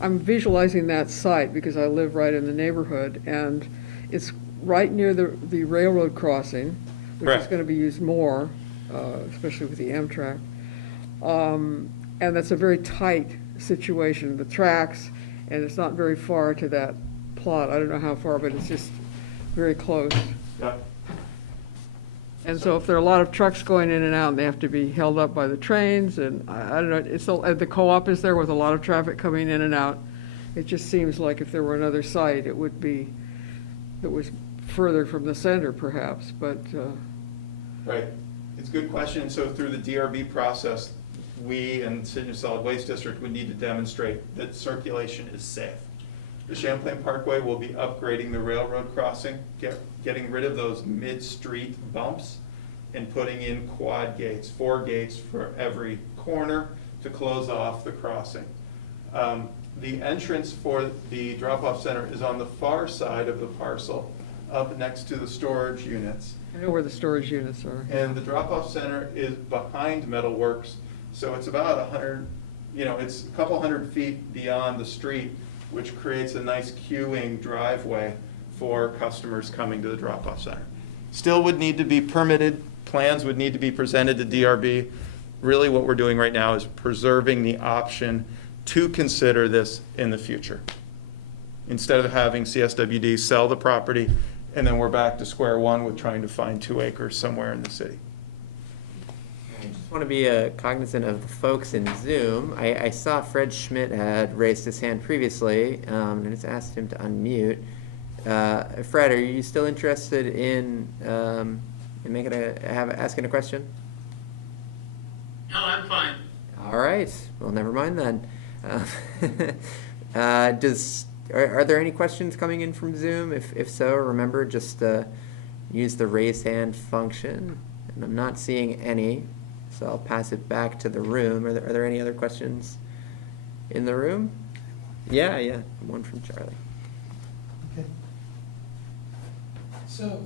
I'm visualizing that site because I live right in the neighborhood, and it's right near the railroad crossing, which is Correct. going to be used more, especially with the Amtrak. And that's a very tight situation, the tracks, and it's not very far to that plot. I don't know how far, but it's just very close. Yeah. And so if there are a lot of trucks going in and out, and they have to be held up by the trains, and I don't know, the co-op is there with a lot of traffic coming in and out. It just seems like if there were another site, it would be, that was further from the center perhaps, but. Right. It's a good question. So through the DRB process, we and City Solid Waste District would need to demonstrate that circulation is safe. The Champlain Parkway will be upgrading the railroad crossing, getting rid of those mid-street bumps and putting in quad gates, 4 gates for every corner to close off the crossing. The entrance for the drop-off center is on the far side of the parcel, up next to the storage units. I know where the storage units are. And the drop-off center is behind Metalworks, so it's about 100, it's a couple hundred feet beyond the street, which creates a nice queuing driveway for customers coming to the drop-off center. Still would need to be permitted, plans would need to be presented to DRB. Really what we're doing right now is preserving the option to consider this in the future, instead of having CSWD sell the property and then we're back to square one with trying to find 2 acres somewhere in the city. I just want to be cognizant of the folks in Zoom. I saw Fred Schmidt had raised his hand previously, and it's asked him to unmute. Fred, are you still interested in asking a question? No, I'm fine. All right. Well, never mind then. Are there any questions coming in from Zoom? If so, remember just use the raise hand function. And I'm not seeing any, so I'll pass it back to the room. Are there any other questions in the room? Yeah, one from Charlie. Okay. So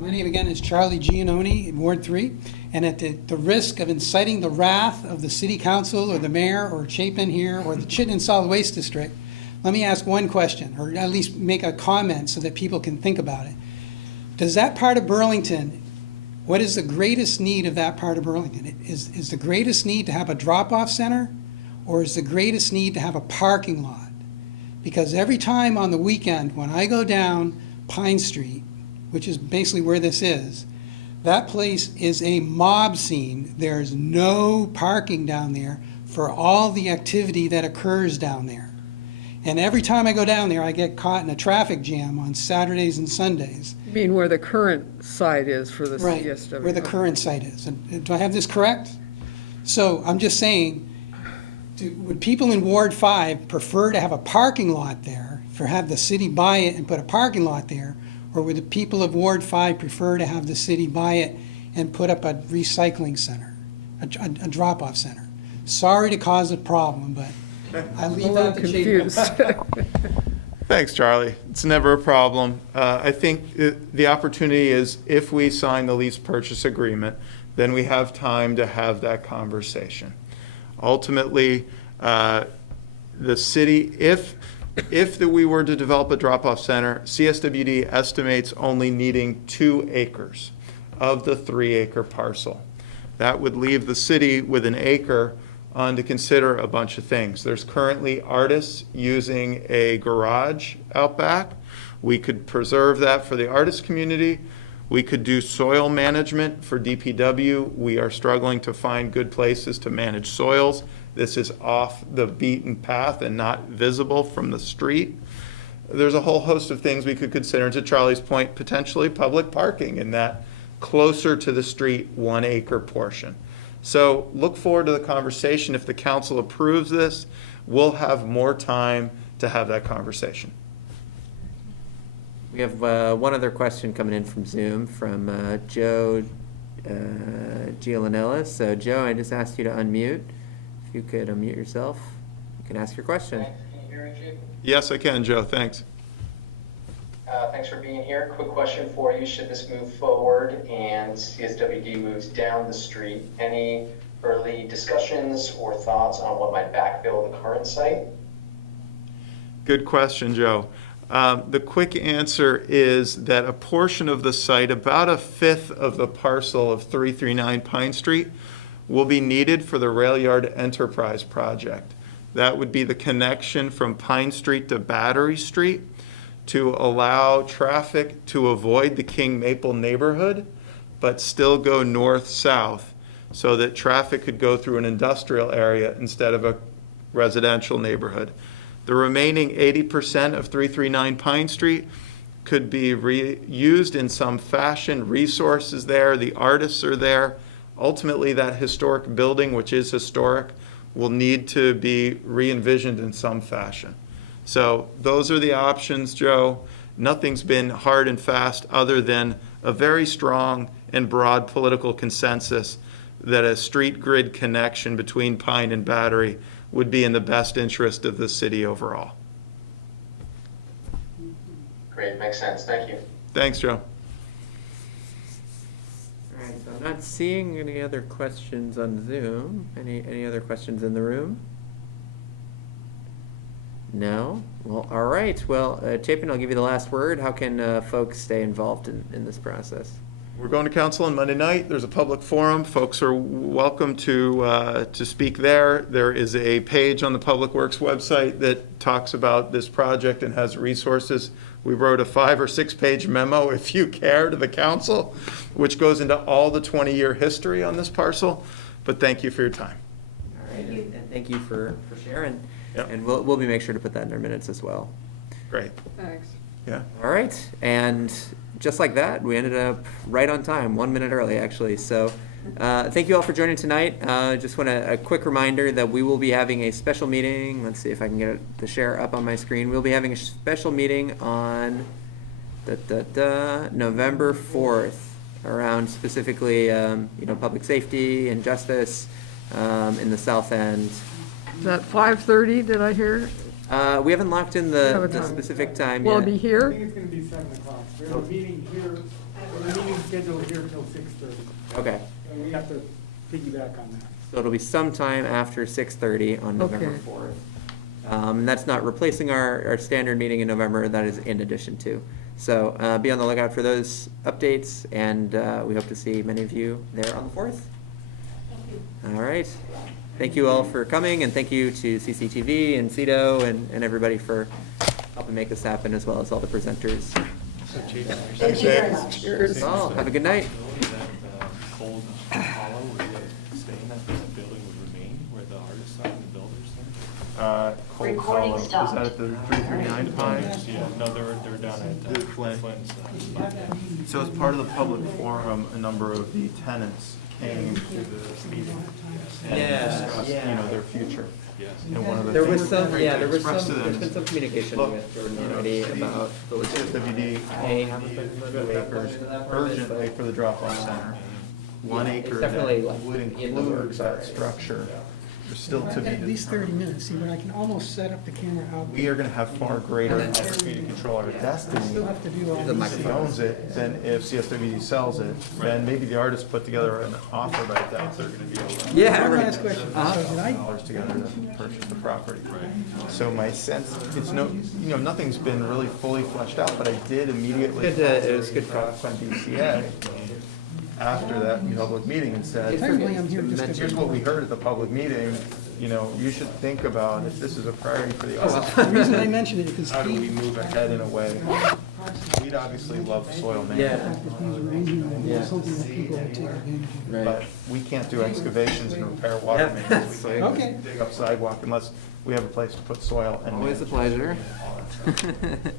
my name again is Charlie Giannone, Ward 3, and at the risk of inciting the wrath of the city council or the mayor or Chapin here or the Chittenden Solid Waste District, let me ask one question, or at least make a comment so that people can think about it. Does that part of Burlington, what is the greatest need of that part of Burlington? Is the greatest need to have a drop-off center, or is the greatest need to have a parking lot? Because every time on the weekend when I go down Pine Street, which is basically where this is, That place is a mob scene. There's no parking down there for all the activity that occurs down there. And every time I go down there, I get caught in a traffic jam on Saturdays and Sundays. You mean where the current site is for the Right, CSW? where the current site is. And do I have this correct? So I'm just saying, would people in Ward 5 prefer to have a parking lot there, have the city buy it and put a parking lot there? Or would the people of Ward 5 prefer to have the city buy it and put up a recycling center, a drop-off center? Sorry to cause a problem, but I leave that to confused. Thanks, Charlie. It's never a problem. I think the opportunity is if we sign the lease purchase agreement, then we have time to have that conversation. Ultimately, the city, if we were to develop a drop-off center, CSWD estimates only needing 2 acres of the 3-acre parcel. That would leave the city with an acre on to consider a bunch of things. There's currently artists using a garage out back. We could preserve that for the artist community. We could do soil management for DPW. We are struggling to find good places to manage soils. This is off the beaten path and not visible from the street. There's a whole host of things we could consider, and to Charlie's point, potentially public parking in that closer to the street 1-acre portion. So look forward to the conversation. If the council approves this, we'll have more time to have that conversation. We have one other question coming in from Zoom from Joe Giovanella. So Joe, I just asked you to unmute. If you could unmute yourself, you can ask your question. Can you hear me, Jake? Yes, I can, Joe. Thanks. Thanks for being here. Quick question for you. Should this move forward and CSWD moves down the street, any early discussions or thoughts on what might backfill the current site? Good question, Joe. The quick answer is that a portion of the site, about 1/5 of the parcel of 339 Pine Street, will be needed for the Rail Yard Enterprise Project. That would be the connection from Pine Street to Battery Street to allow traffic to avoid the King Maple neighborhood, but still go north-south so that traffic could go through an industrial area instead of a residential neighborhood. The remaining 80% of 339 Pine Street could be reused in some fashion. Resources there, the artists are there. Ultimately, that historic building, which is historic, will need to be re-envisioned in some fashion. So those are the options, Joe. Nothing's been hard and fast other than a very strong and broad political consensus that a street grid connection between Pine and Battery would be in the best interest of the city overall. Great, makes sense. Thank you. Thanks, Joe. All right, so I'm not seeing any other questions on Zoom. Any other questions in the room? No? Well, all right. Well, Chapin, I'll give you the last word. How can folks stay involved in this process? We're going to council on Monday night. There's a public forum. Folks are welcome to speak there. There is a page on the Public Works website that talks about this project and has resources. We wrote a 5 or 6 page memo, if you care, to the council, which goes into all the 20-year history on this parcel. But thank you for your time. All right, and thank you for sharing. Yep. And we'll be make sure to put that in our minutes as well. Great. Thanks. Yeah. All right, and just like that, we ended up right on time, 1 minute early, actually. So thank you all for joining tonight. Just want a quick reminder that we will be having a special meeting. Let's see if I can get the share up on my screen. We'll be having a special meeting on November 4th around specifically, public safety and justice in the South End. Is that 5:30, did I hear? We haven't locked in Have a the time. specific time Will yet. it be I here? think it's gonna be 7 o'clock. We have a meeting here, we have a meeting scheduled here till 6:30. Okay, And we have to piggyback on that. so it'll be sometime after 6:30 on November Okay. 4th. And that's not replacing our standard meeting in November, that is in addition to. So be on the lookout for those updates, and we hope to see many of you there on the 4th. All right. Thank you all for coming, and thank you to CCTV and CEDO and everybody for helping make this happen, as well as all the presenters. Thank you very much. Cheers. All, have a good night. Cold Recording Column. Is stopped. that at the 339 Pines? Yeah, no, they're down at The Flint. Flint's. So as part of the public forum, a number of the tenants came to the meeting and discussed, their future. Yes. And one of the There things was some, I yeah, there was expressed some, to them there's been is, some communication look, with Jordan you know, already city- about the CSWD owns 2 acres urgently for the drop-off center. 1 acre definitely, that like, would in the include works that already. structure. There's still to be At least 30 determined. minutes, see, but I can almost set up the camera out. We are gonna have far greater opportunity to control our destiny Still have to do all The these if he microphone. owns it, then if CSWD sells it, then maybe the artist put together an offer, but I doubt they're gonna be able to. Yeah, One right. last question. So did I, Dollars together to purchase the property. So my sense, it's no, nothing's been really fully fleshed out, but I did immediately. It was good call from DCA after that public meeting and said, technically I'm here just here's to. what we heard at the public meeting, you should think about if this is a priority for the office. The reason I mention it is How do we because move ahead in a way? We'd obviously love soil Yeah. management, these are in here, Yeah. it's something that people will take advantage of. Right. but we can't do excavations and repair water Yeah. mains. We Okay. can't dig up sidewalk unless we have a place to put soil and. Always a manage. pleasure.